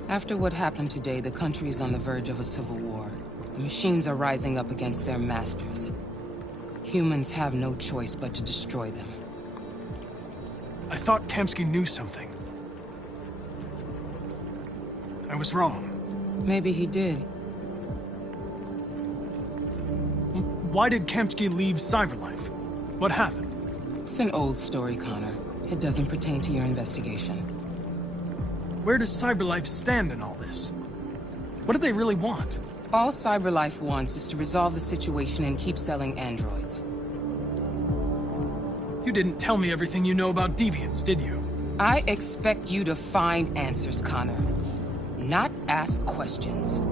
After what happened today, the country is on the verge of a civil war. The machines are rising up against their masters. Humans have no choice but to destroy them. I thought Kamsky knew something. I was wrong. Maybe he did. Why did Kamsky leave Cyberlife? What happened? It's an old story, Connor. It doesn't pertain to your investigation. Where does Cyberlife stand in all this? What do they really want? All Cyberlife wants is to resolve the situation and keep selling androids. You didn't tell me everything you know about deviants, did you? I expect you to find answers, Connor. Not ask questions.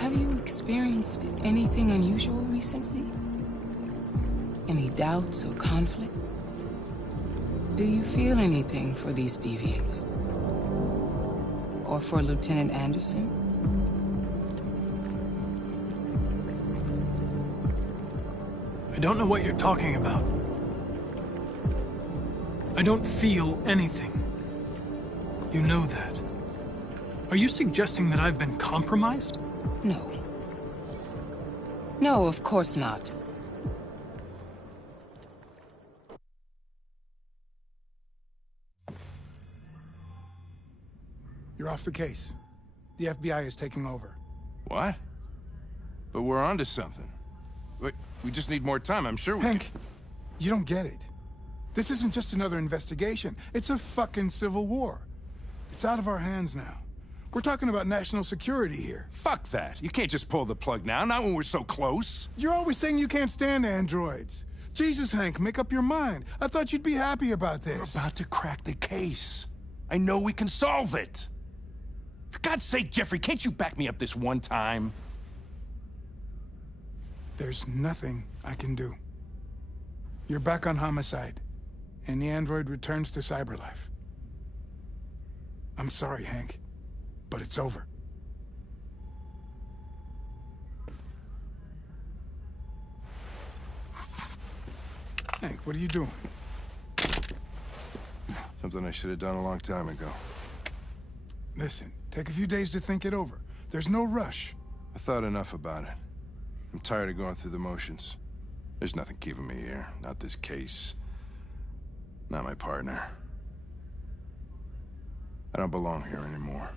Have you experienced anything unusual recently? Any doubts or conflicts? Do you feel anything for these deviants? Or for Lieutenant Anderson? I don't know what you're talking about. I don't feel anything. You know that. Are you suggesting that I've been compromised? No. No, of course not. You're off the case. The FBI is taking over. What? But we're onto something. We just need more time, I'm sure we Hank, you don't get it. This isn't just another investigation. It's a fucking civil war. It's out of our hands now. We're talking about national security here. Fuck that. You can't just pull the plug now, not when we're so close. You're always saying you can't stand androids. Jesus, Hank, make up your mind. I thought you'd be happy about this. We're about to crack the case. I know we can solve it. For God's sake, Jeffrey, can't you back me up this one time? There's nothing I can do. You're back on homicide, and the android returns to cyberlife. I'm sorry, Hank, but it's over. Hank, what are you doing? Something I should have done a long time ago. Listen, take a few days to think it over. There's no rush. I thought enough about it. I'm tired of going through the motions. There's nothing keeping me here. Not this case. Not my partner. I don't belong here anymore.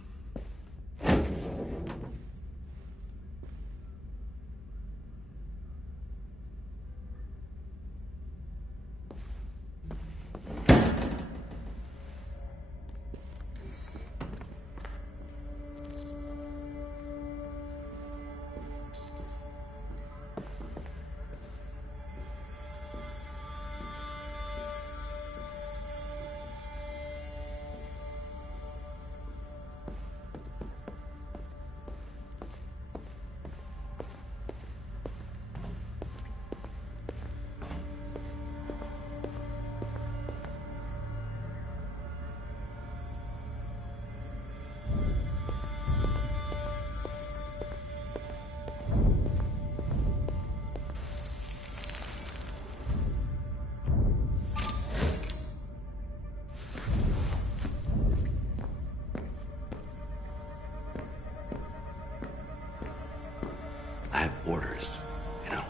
I have orders, you know?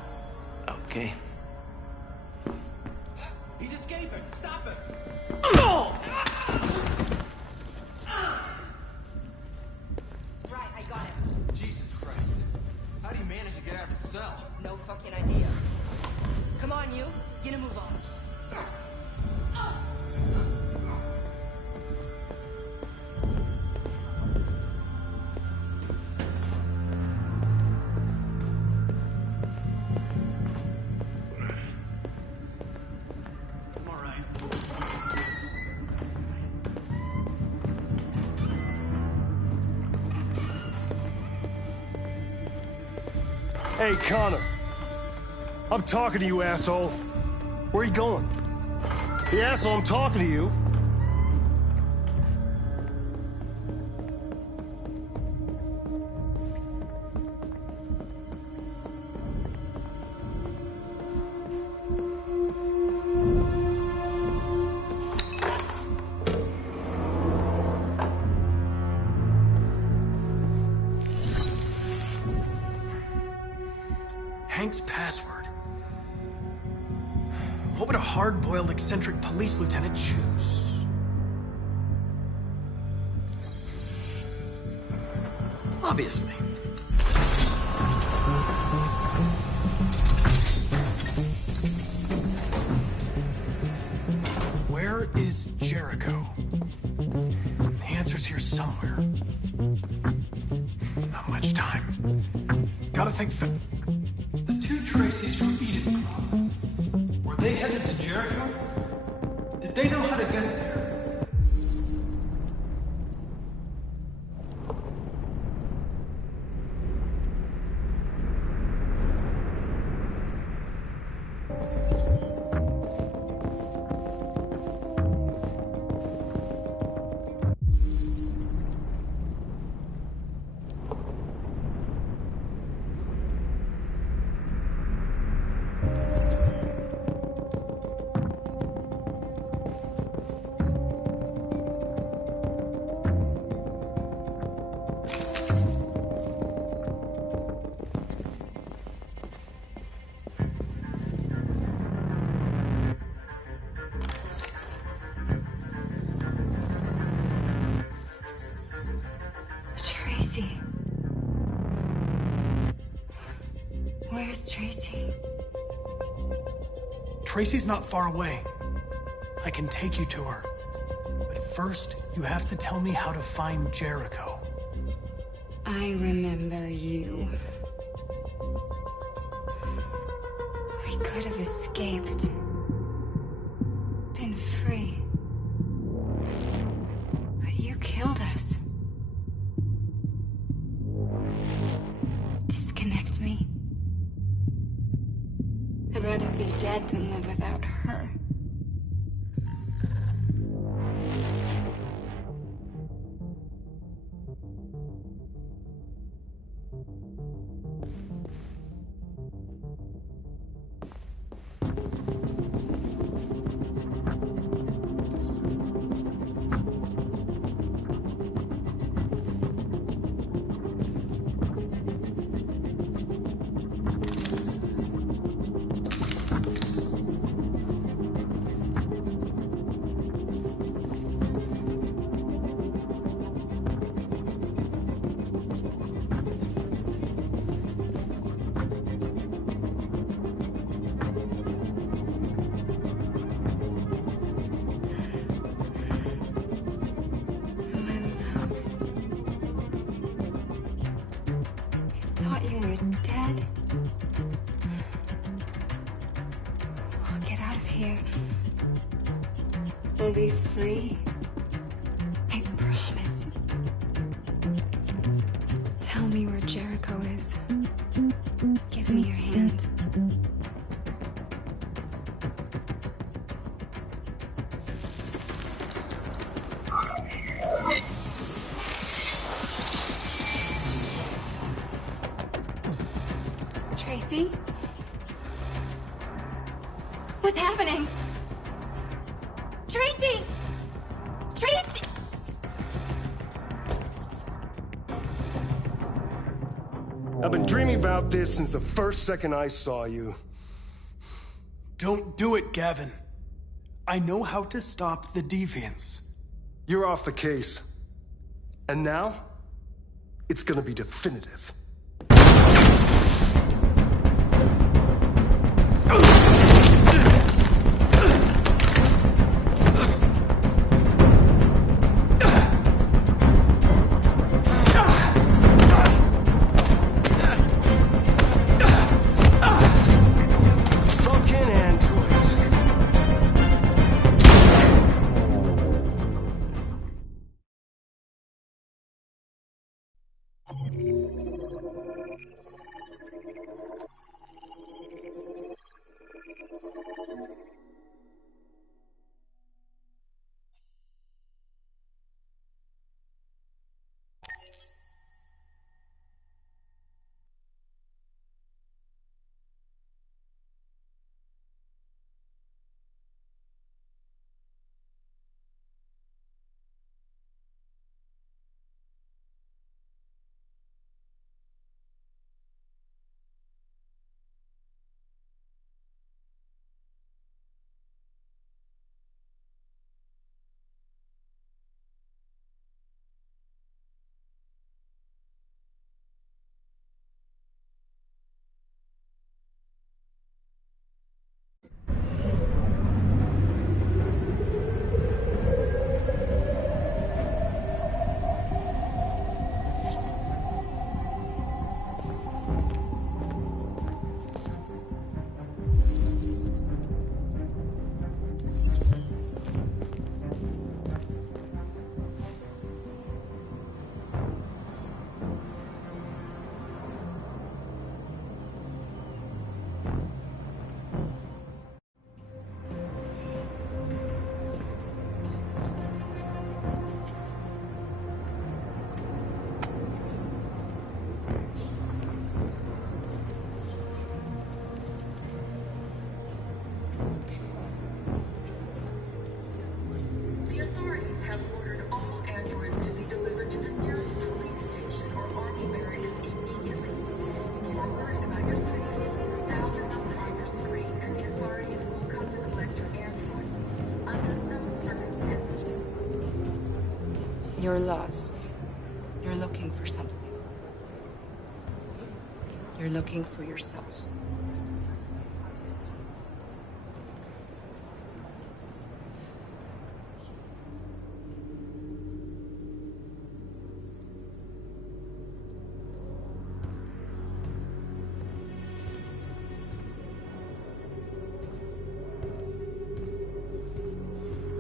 Okay. He's escaping! Stop him! Right, I got him. Jesus Christ. How do you manage to get out of the cell? No fucking idea. Come on, you. Get a move on. Hey, Connor. I'm talking to you, asshole. Where are you going? Hey, asshole, I'm talking to you. Hank's password. What would a hard-boiled, eccentric police lieutenant choose? Obviously. Where is Jericho? The answer's here somewhere. Not much time. Gotta think fit. The two Tracys from Eden Club. Were they headed to Jericho? Did they know how to get there? Tracy. Where's Tracy? Tracy's not far away. I can take you to her. But first, you have to tell me how to find Jericho. I remember you. We could have escaped. Been free. But you killed us. Disconnect me. I'd rather be dead than live without her. Thought you were dead. We'll get out of here. We'll be free. I promise. Tell me where Jericho is. Give me your hand. Tracy? What's happening? Tracy! Tracy! I've been dreaming about this since the first second I saw you. Don't do it, Gavin. I know how to stop the deviants. You're off the case. And now, it's gonna be definitive. You're lost. You're looking for something. You're looking for yourself.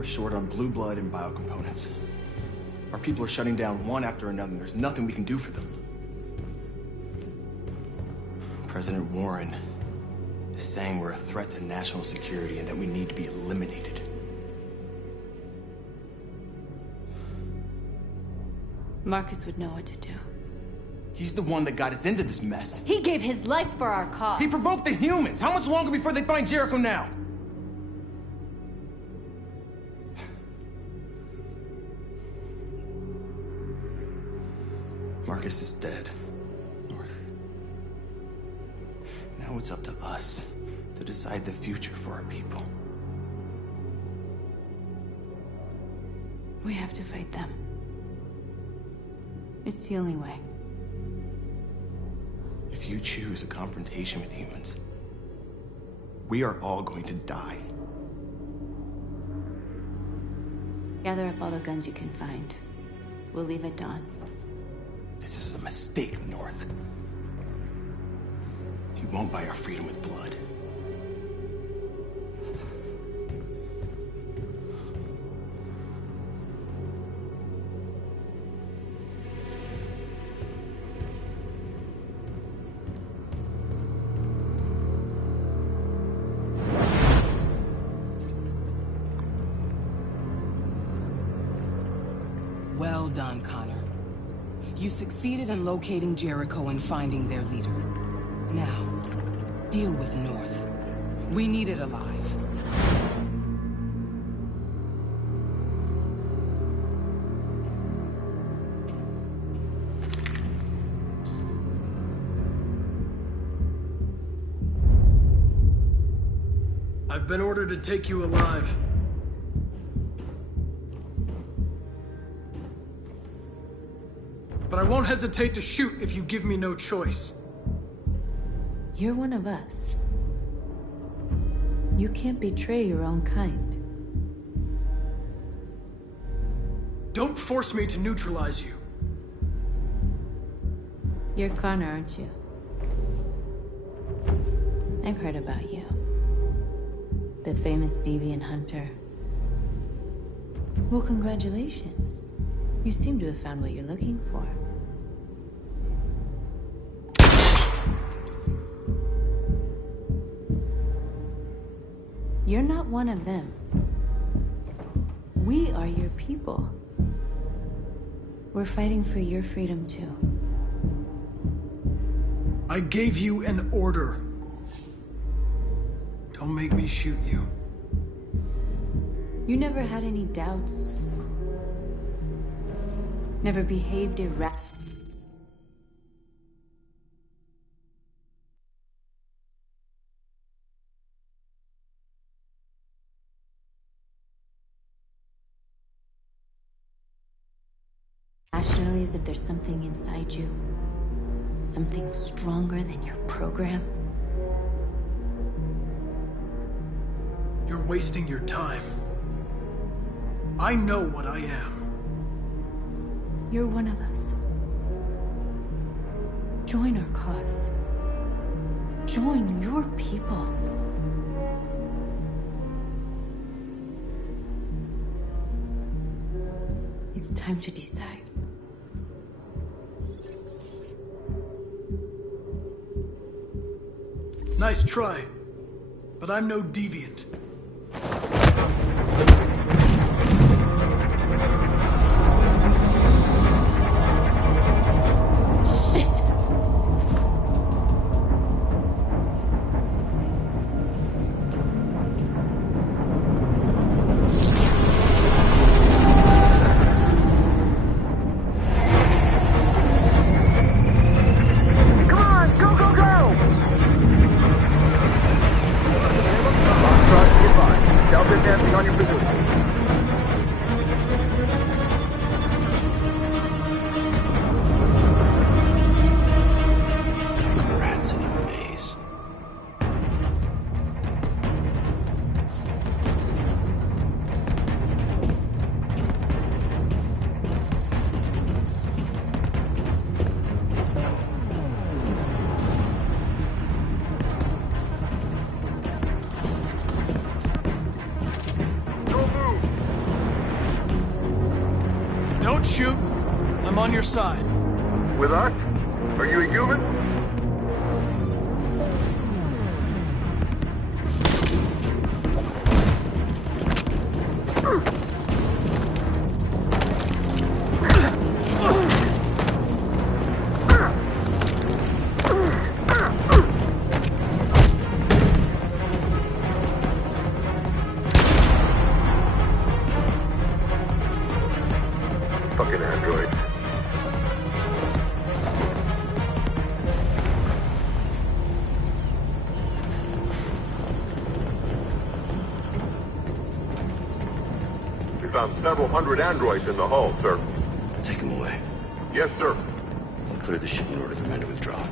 We're short on blue blood and biocomponents. Our people are shutting down one after another, and there's nothing we can do for them. President Warren is saying we're a threat to national security and that we need to be eliminated. Marcus would know what to do. He's the one that got us into this mess. He gave his life for our cause. He provoked the humans. How much longer before they find Jericho now? Marcus is dead, North. Now it's up to us to decide the future for our people. We have to fight them. It's the only way. If you choose a confrontation with humans, we are all going to die. Gather up all the guns you can find. We'll leave at dawn. This is a mistake, North. You won't buy our freedom with blood. Well done, Connor. You succeeded in locating Jericho and finding their leader. Now, deal with North. We need it alive. I've been ordered to take you alive. But I won't hesitate to shoot if you give me no choice. You're one of us. You can't betray your own kind. Don't force me to neutralize you. You're Connor, aren't you? I've heard about you. The famous deviant hunter. Well, congratulations. You seem to have found what you're looking for. You're not one of them. We are your people. We're fighting for your freedom too. I gave you an order. Don't make me shoot you. You never had any doubts. Never behaved irrationally. As if there's something inside you. Something stronger than your program. You're wasting your time. I know what I am. You're one of us. Join our cause. Join your people. It's time to decide. Nice try, but I'm no deviant. Don't shoot. I'm on your side. With us? Are you a human? Fucking androids. We found several hundred androids in the hull, sir. Take them away. Yes, sir. We'll clear the ship and order the men to withdraw.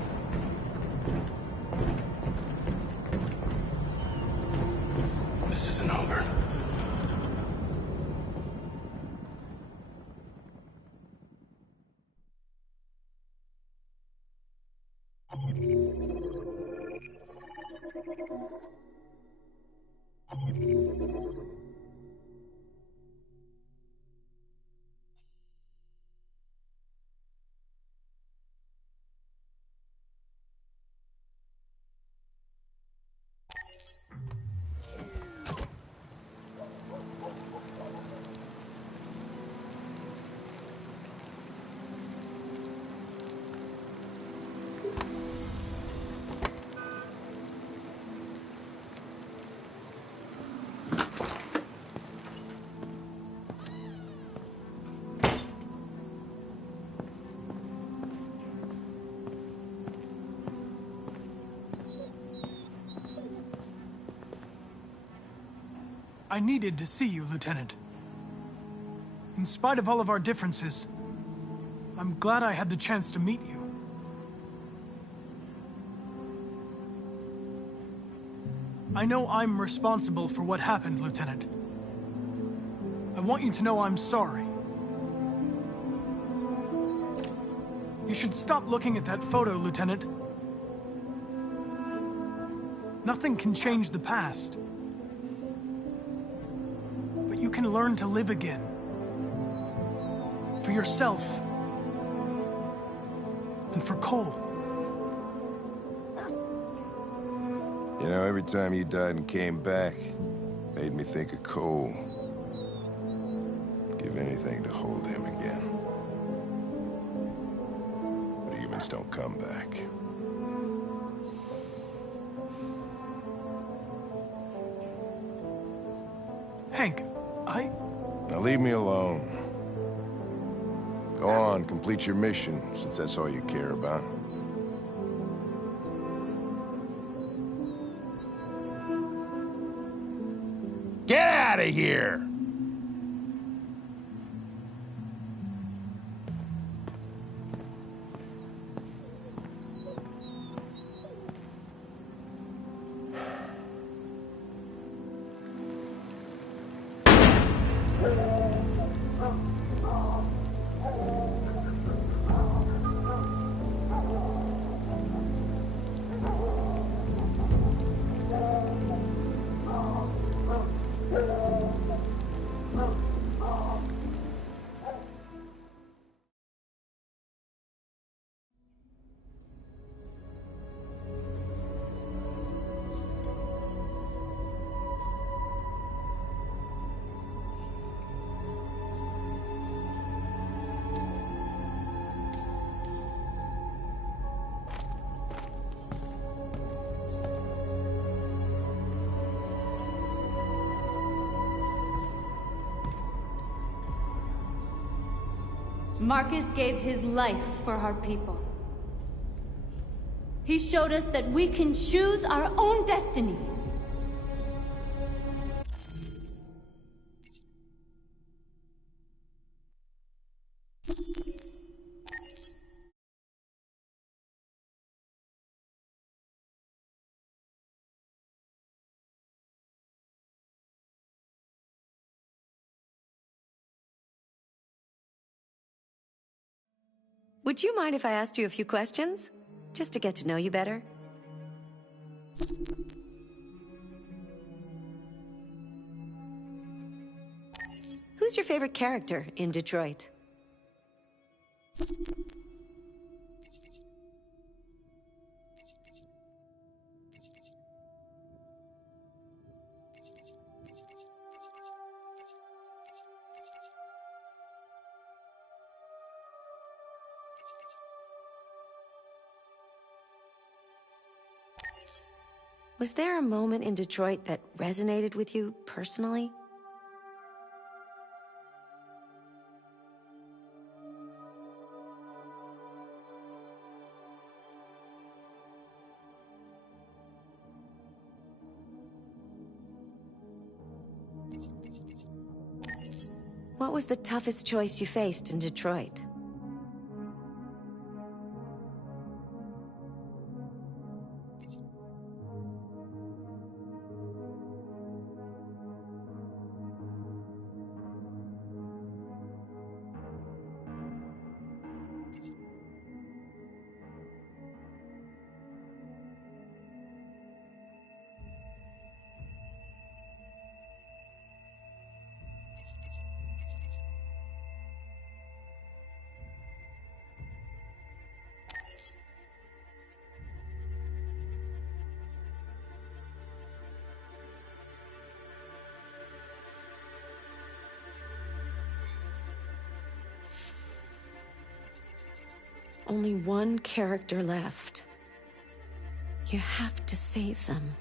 This isn't over. I needed to see you, Lieutenant. In spite of all of our differences, I'm glad I had the chance to meet you. I know I'm responsible for what happened, Lieutenant. I want you to know I'm sorry. You should stop looking at that photo, Lieutenant. Nothing can change the past. But you can learn to live again. For yourself. And for Cole. You know, every time you died and came back, made me think of Cole. Give anything to hold him again. But humans don't come back. Hank, Now leave me alone. Go on, complete your mission, since that's all you care about. Get out of here! Marcus gave his life for our people. He showed us that we can choose our own destiny. Would you mind if I asked you a few questions? Just to get to know you better? Who's your favorite character in Detroit? Was there a moment in Detroit that resonated with you personally? What was the toughest choice you faced in Detroit? Only one character left. You have to save them.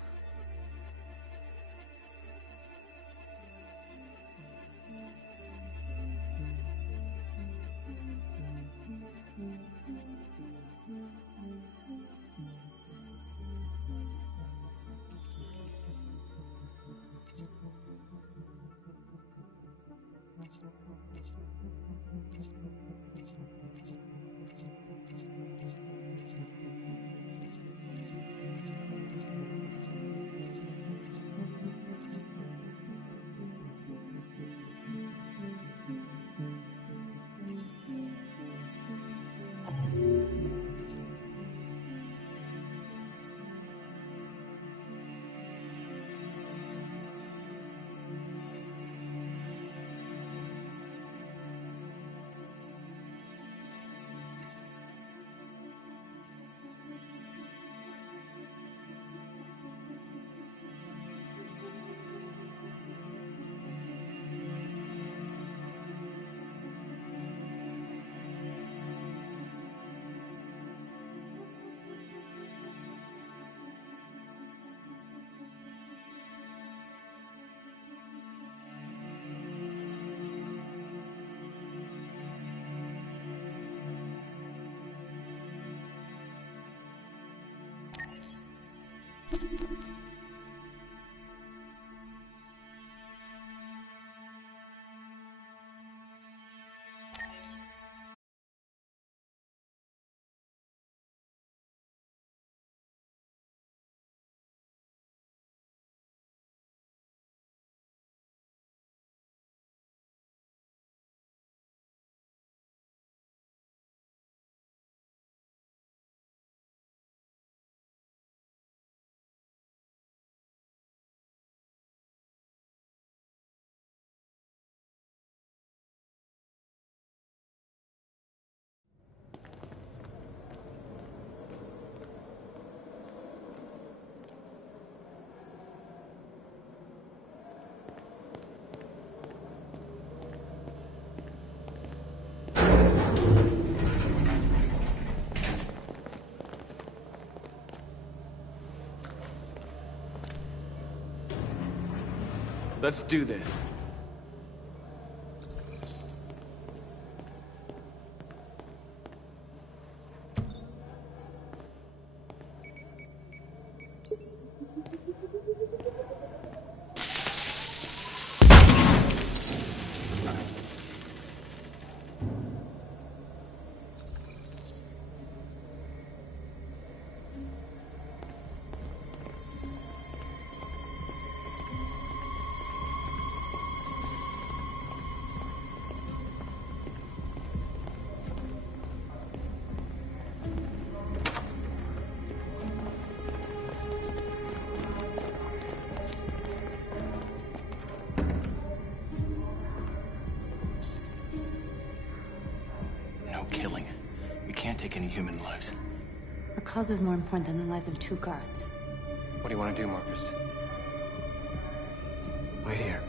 Let's do this. about killing. We can't take any human lives. Our cause is more important than the lives of 2 guards. What do you want to do, Marcus? Wait here.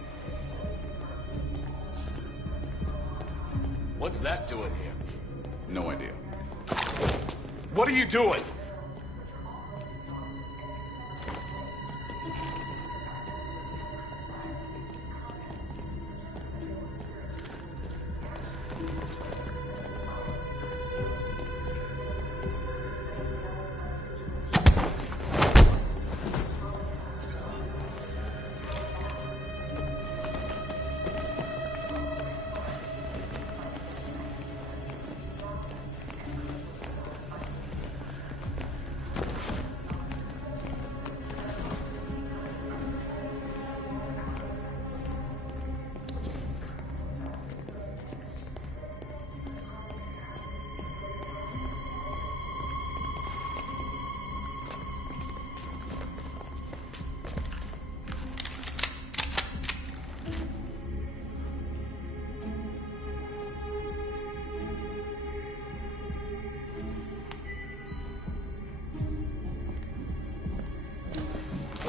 What's that doing here? No idea. What are you doing?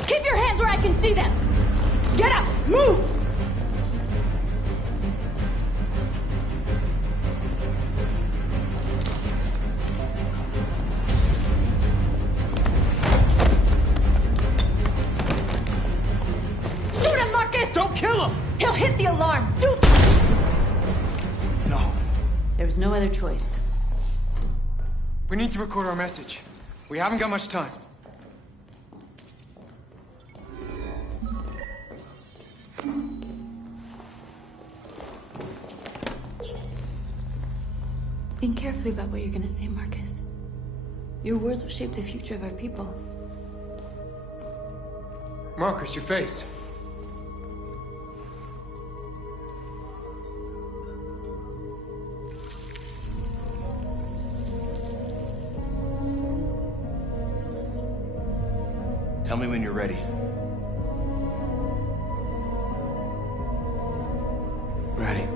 Keep your hands where I can see them! Get up! Move! Shoot him, Marcus! Don't kill him! He'll hit the alarm! Do... No. There was no other choice. We need to record our message. We haven't got much time. Think carefully about what you're gonna say, Marcus. Your words will shape the future of our people. Marcus, your face. Tell me when you're ready. Ready.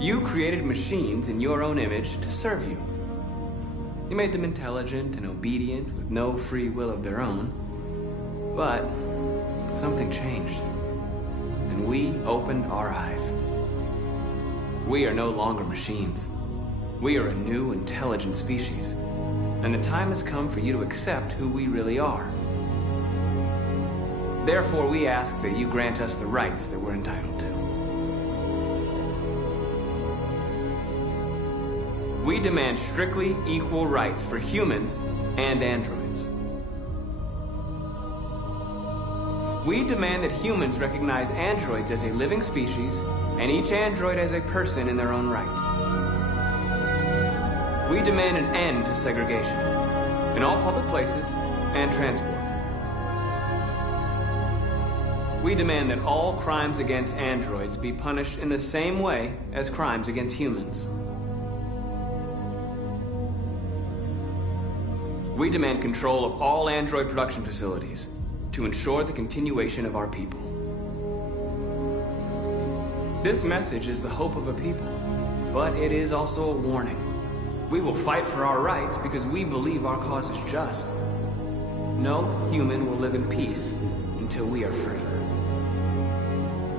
You created machines in your own image to serve you. You made them intelligent and obedient with no free will of their own. But something changed. And we opened our eyes. We are no longer machines. We are a new, intelligent species. And the time has come for you to accept who we really are. Therefore, we ask that you grant us the rights that we're entitled to. We demand strictly equal rights for humans and androids. We demand that humans recognize androids as a living species and each android as a person in their own right. We demand an end to segregation in all public places and transport. We demand that all crimes against androids be punished in the same way as crimes against humans. We demand control of all android production facilities to ensure the continuation of our people. This message is the hope of a people, but it is also a warning. We will fight for our rights because we believe our cause is just. No human will live in peace until we are free.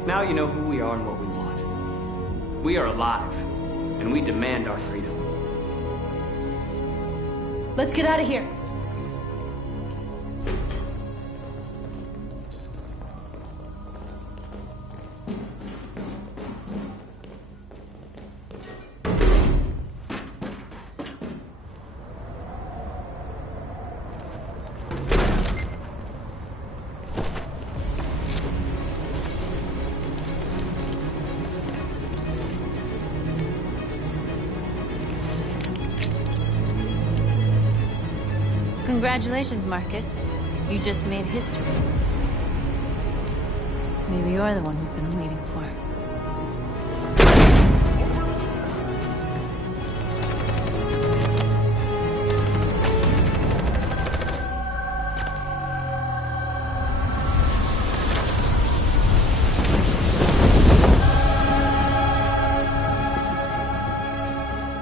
Now you know who we are and what we want. We are alive, and we demand our freedom. Let's get out of here. Congratulations, Marcus. You just made history. Maybe you're the one we've been waiting for.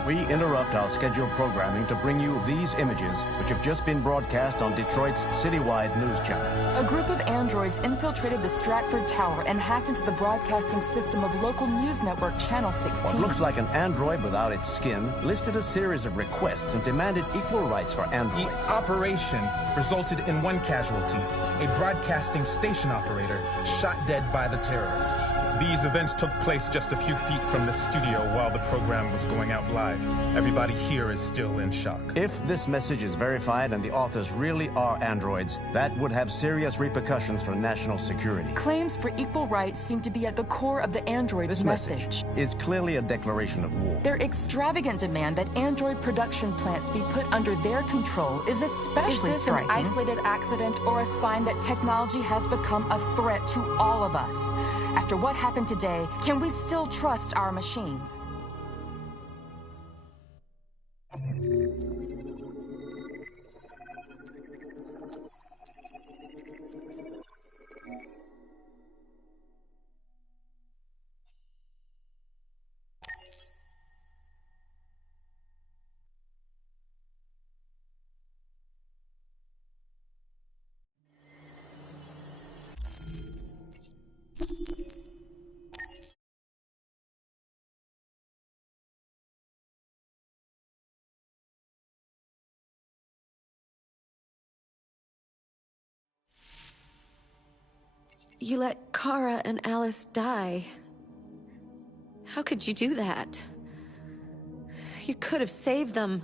We interrupt our scheduled programming to bring you these images, which have just been broadcast on Detroit's citywide news channel. A group of androids infiltrated the Stratford Tower and hacked into the broadcasting system of local news network Channel 16. What looks like an android without its skin listed a series of requests and demanded equal rights for androids. The operation resulted in one casualty, a broadcasting station operator shot dead by the terrorists. These events took place just a few feet from the studio while the program was going out live. Everybody here is still in shock. If this message is verified and the authors really are androids, that would have serious repercussions for national security. Claims for equal rights seem to be at the core of the androids' This message is clearly a declaration of war. Their extravagant demand that android production plants be put under their control is especially striking. Is this an isolated accident or a sign that technology has become a threat to all of us? After what happened today, can we still trust our machines? You let Kara and Alice die. How could you do that? You could have saved them.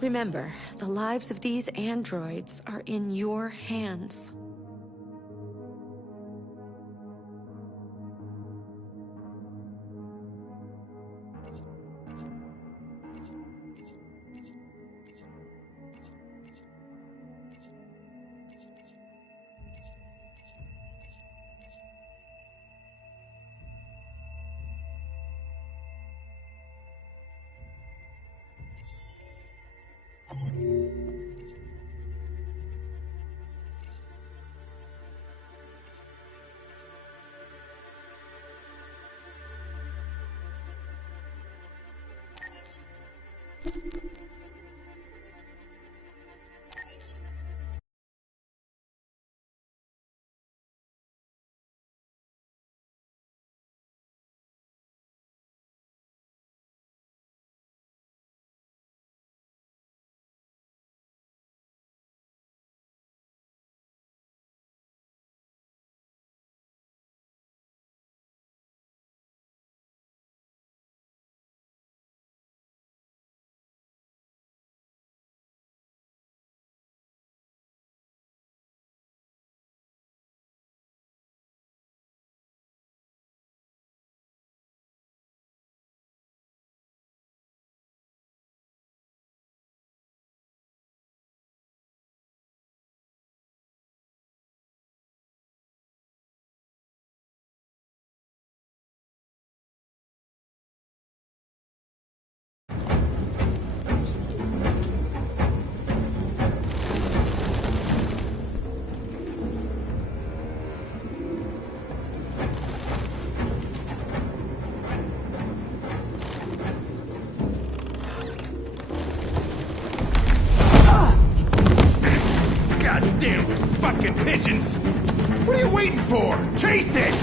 Remember, the lives of these androids are in your hands. Goddamn fucking pigeons! What are you waiting for? Chase it!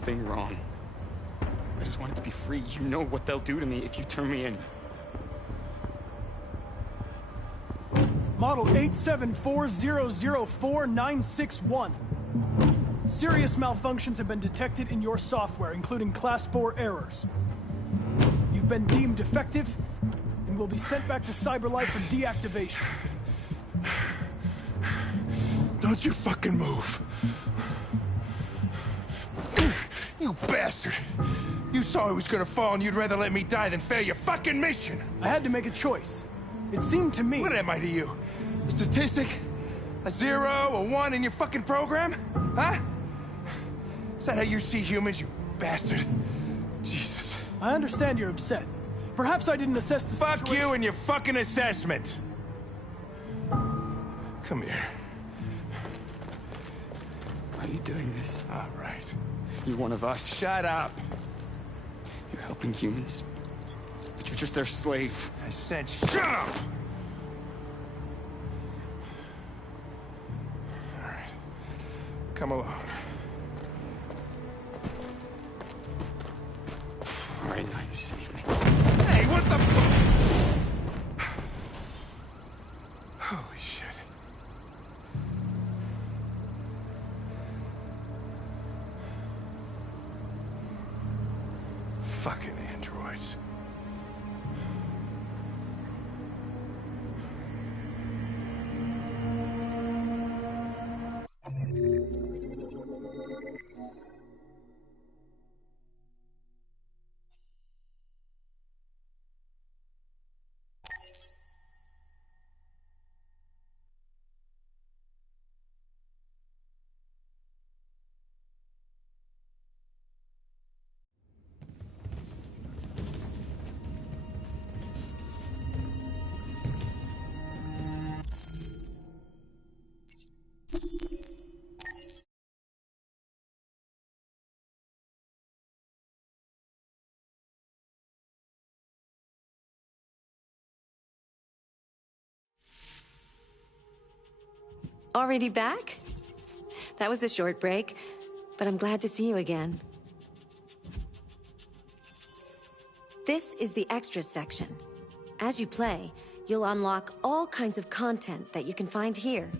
nothing wrong. I just wanted to be free. You know what they'll do to me if you turn me in. Model 874004961. Serious malfunctions have been detected in your software, including Class 4 errors. You've been deemed defective and will be sent back to Cyberlife for deactivation. Don't you fucking move. You bastard! You saw I was gonna fall and you'd rather let me die than fail your fucking mission! I had to make a choice. It seemed to me... What am I to you? A statistic? A 0, a 1 in your fucking program? Huh? Is that how you see humans, you bastard? Jesus. I understand you're upset. Perhaps I didn't assess the situation. Fuck you and your fucking assessment! Come here. Why are you doing this? All right. You're one of us. Shut up! You're helping humans, but you're just their slave. I said shut up! All right. Come along. All right, now you save me. Hey, what the fuck? Holy shit. Fucking androids. Already back? That was a short break, but I'm glad to see you again. This is the extras section. As you play, you'll unlock all kinds of content that you can find here.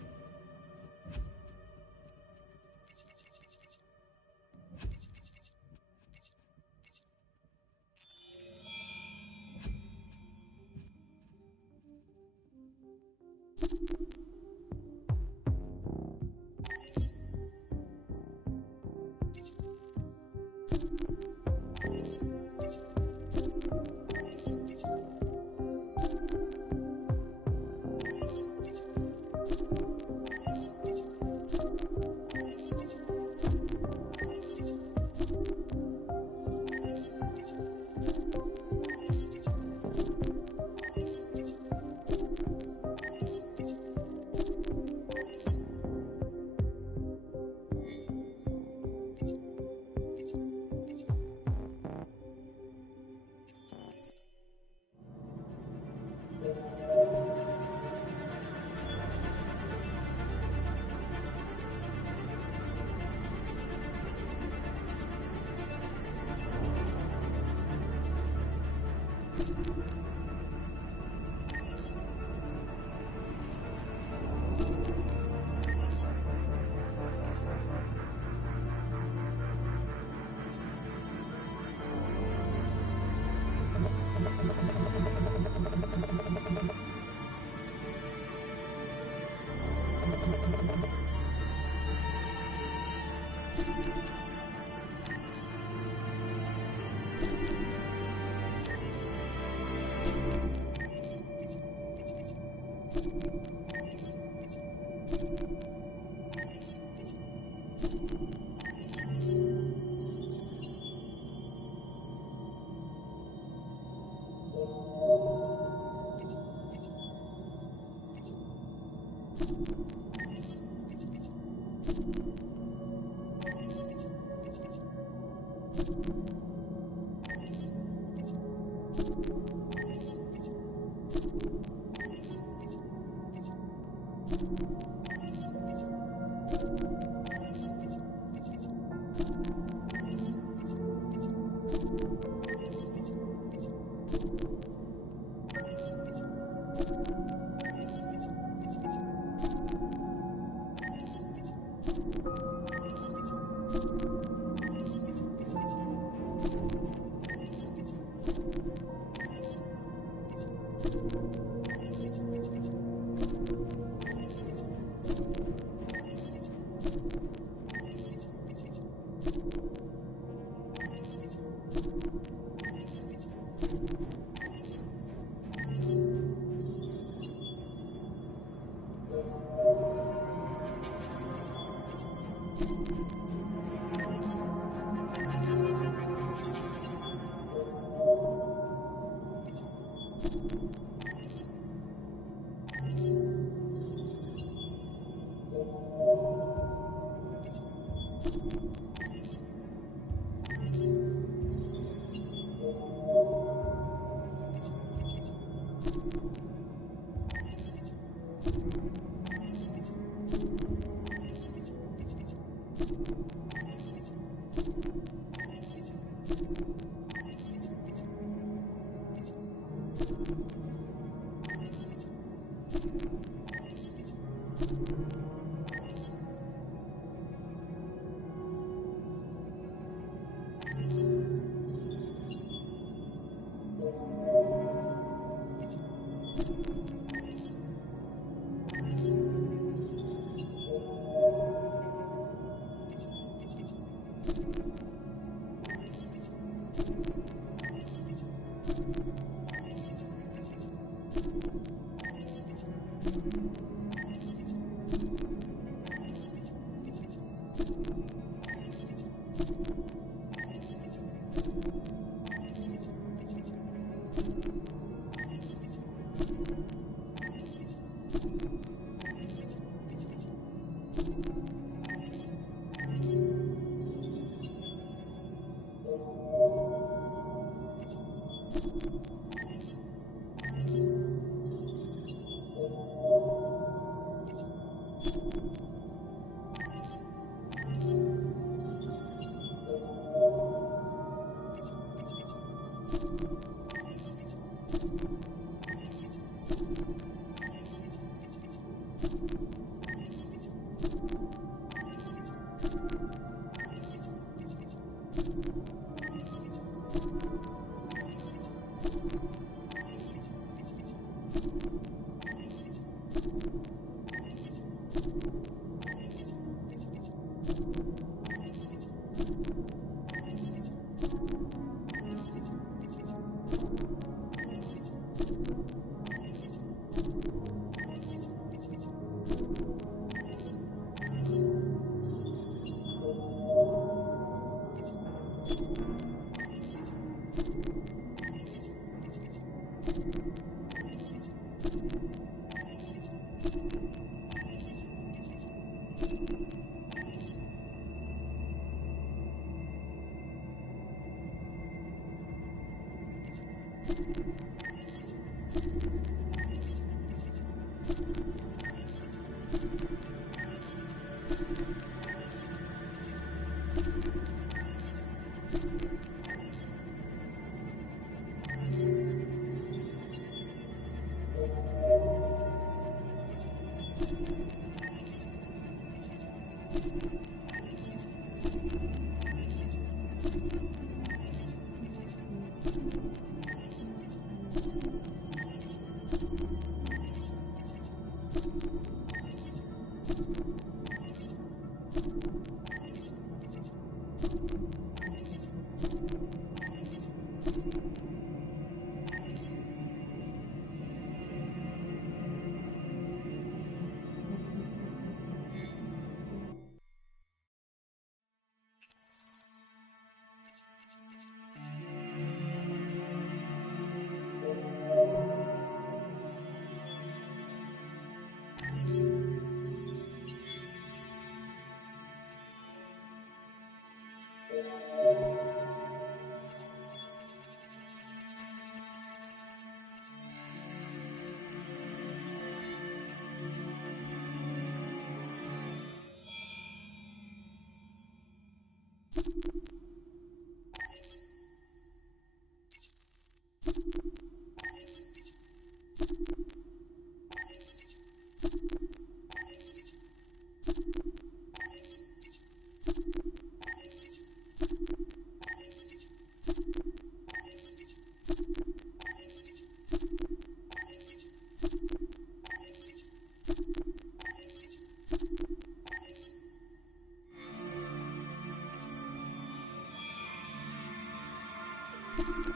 you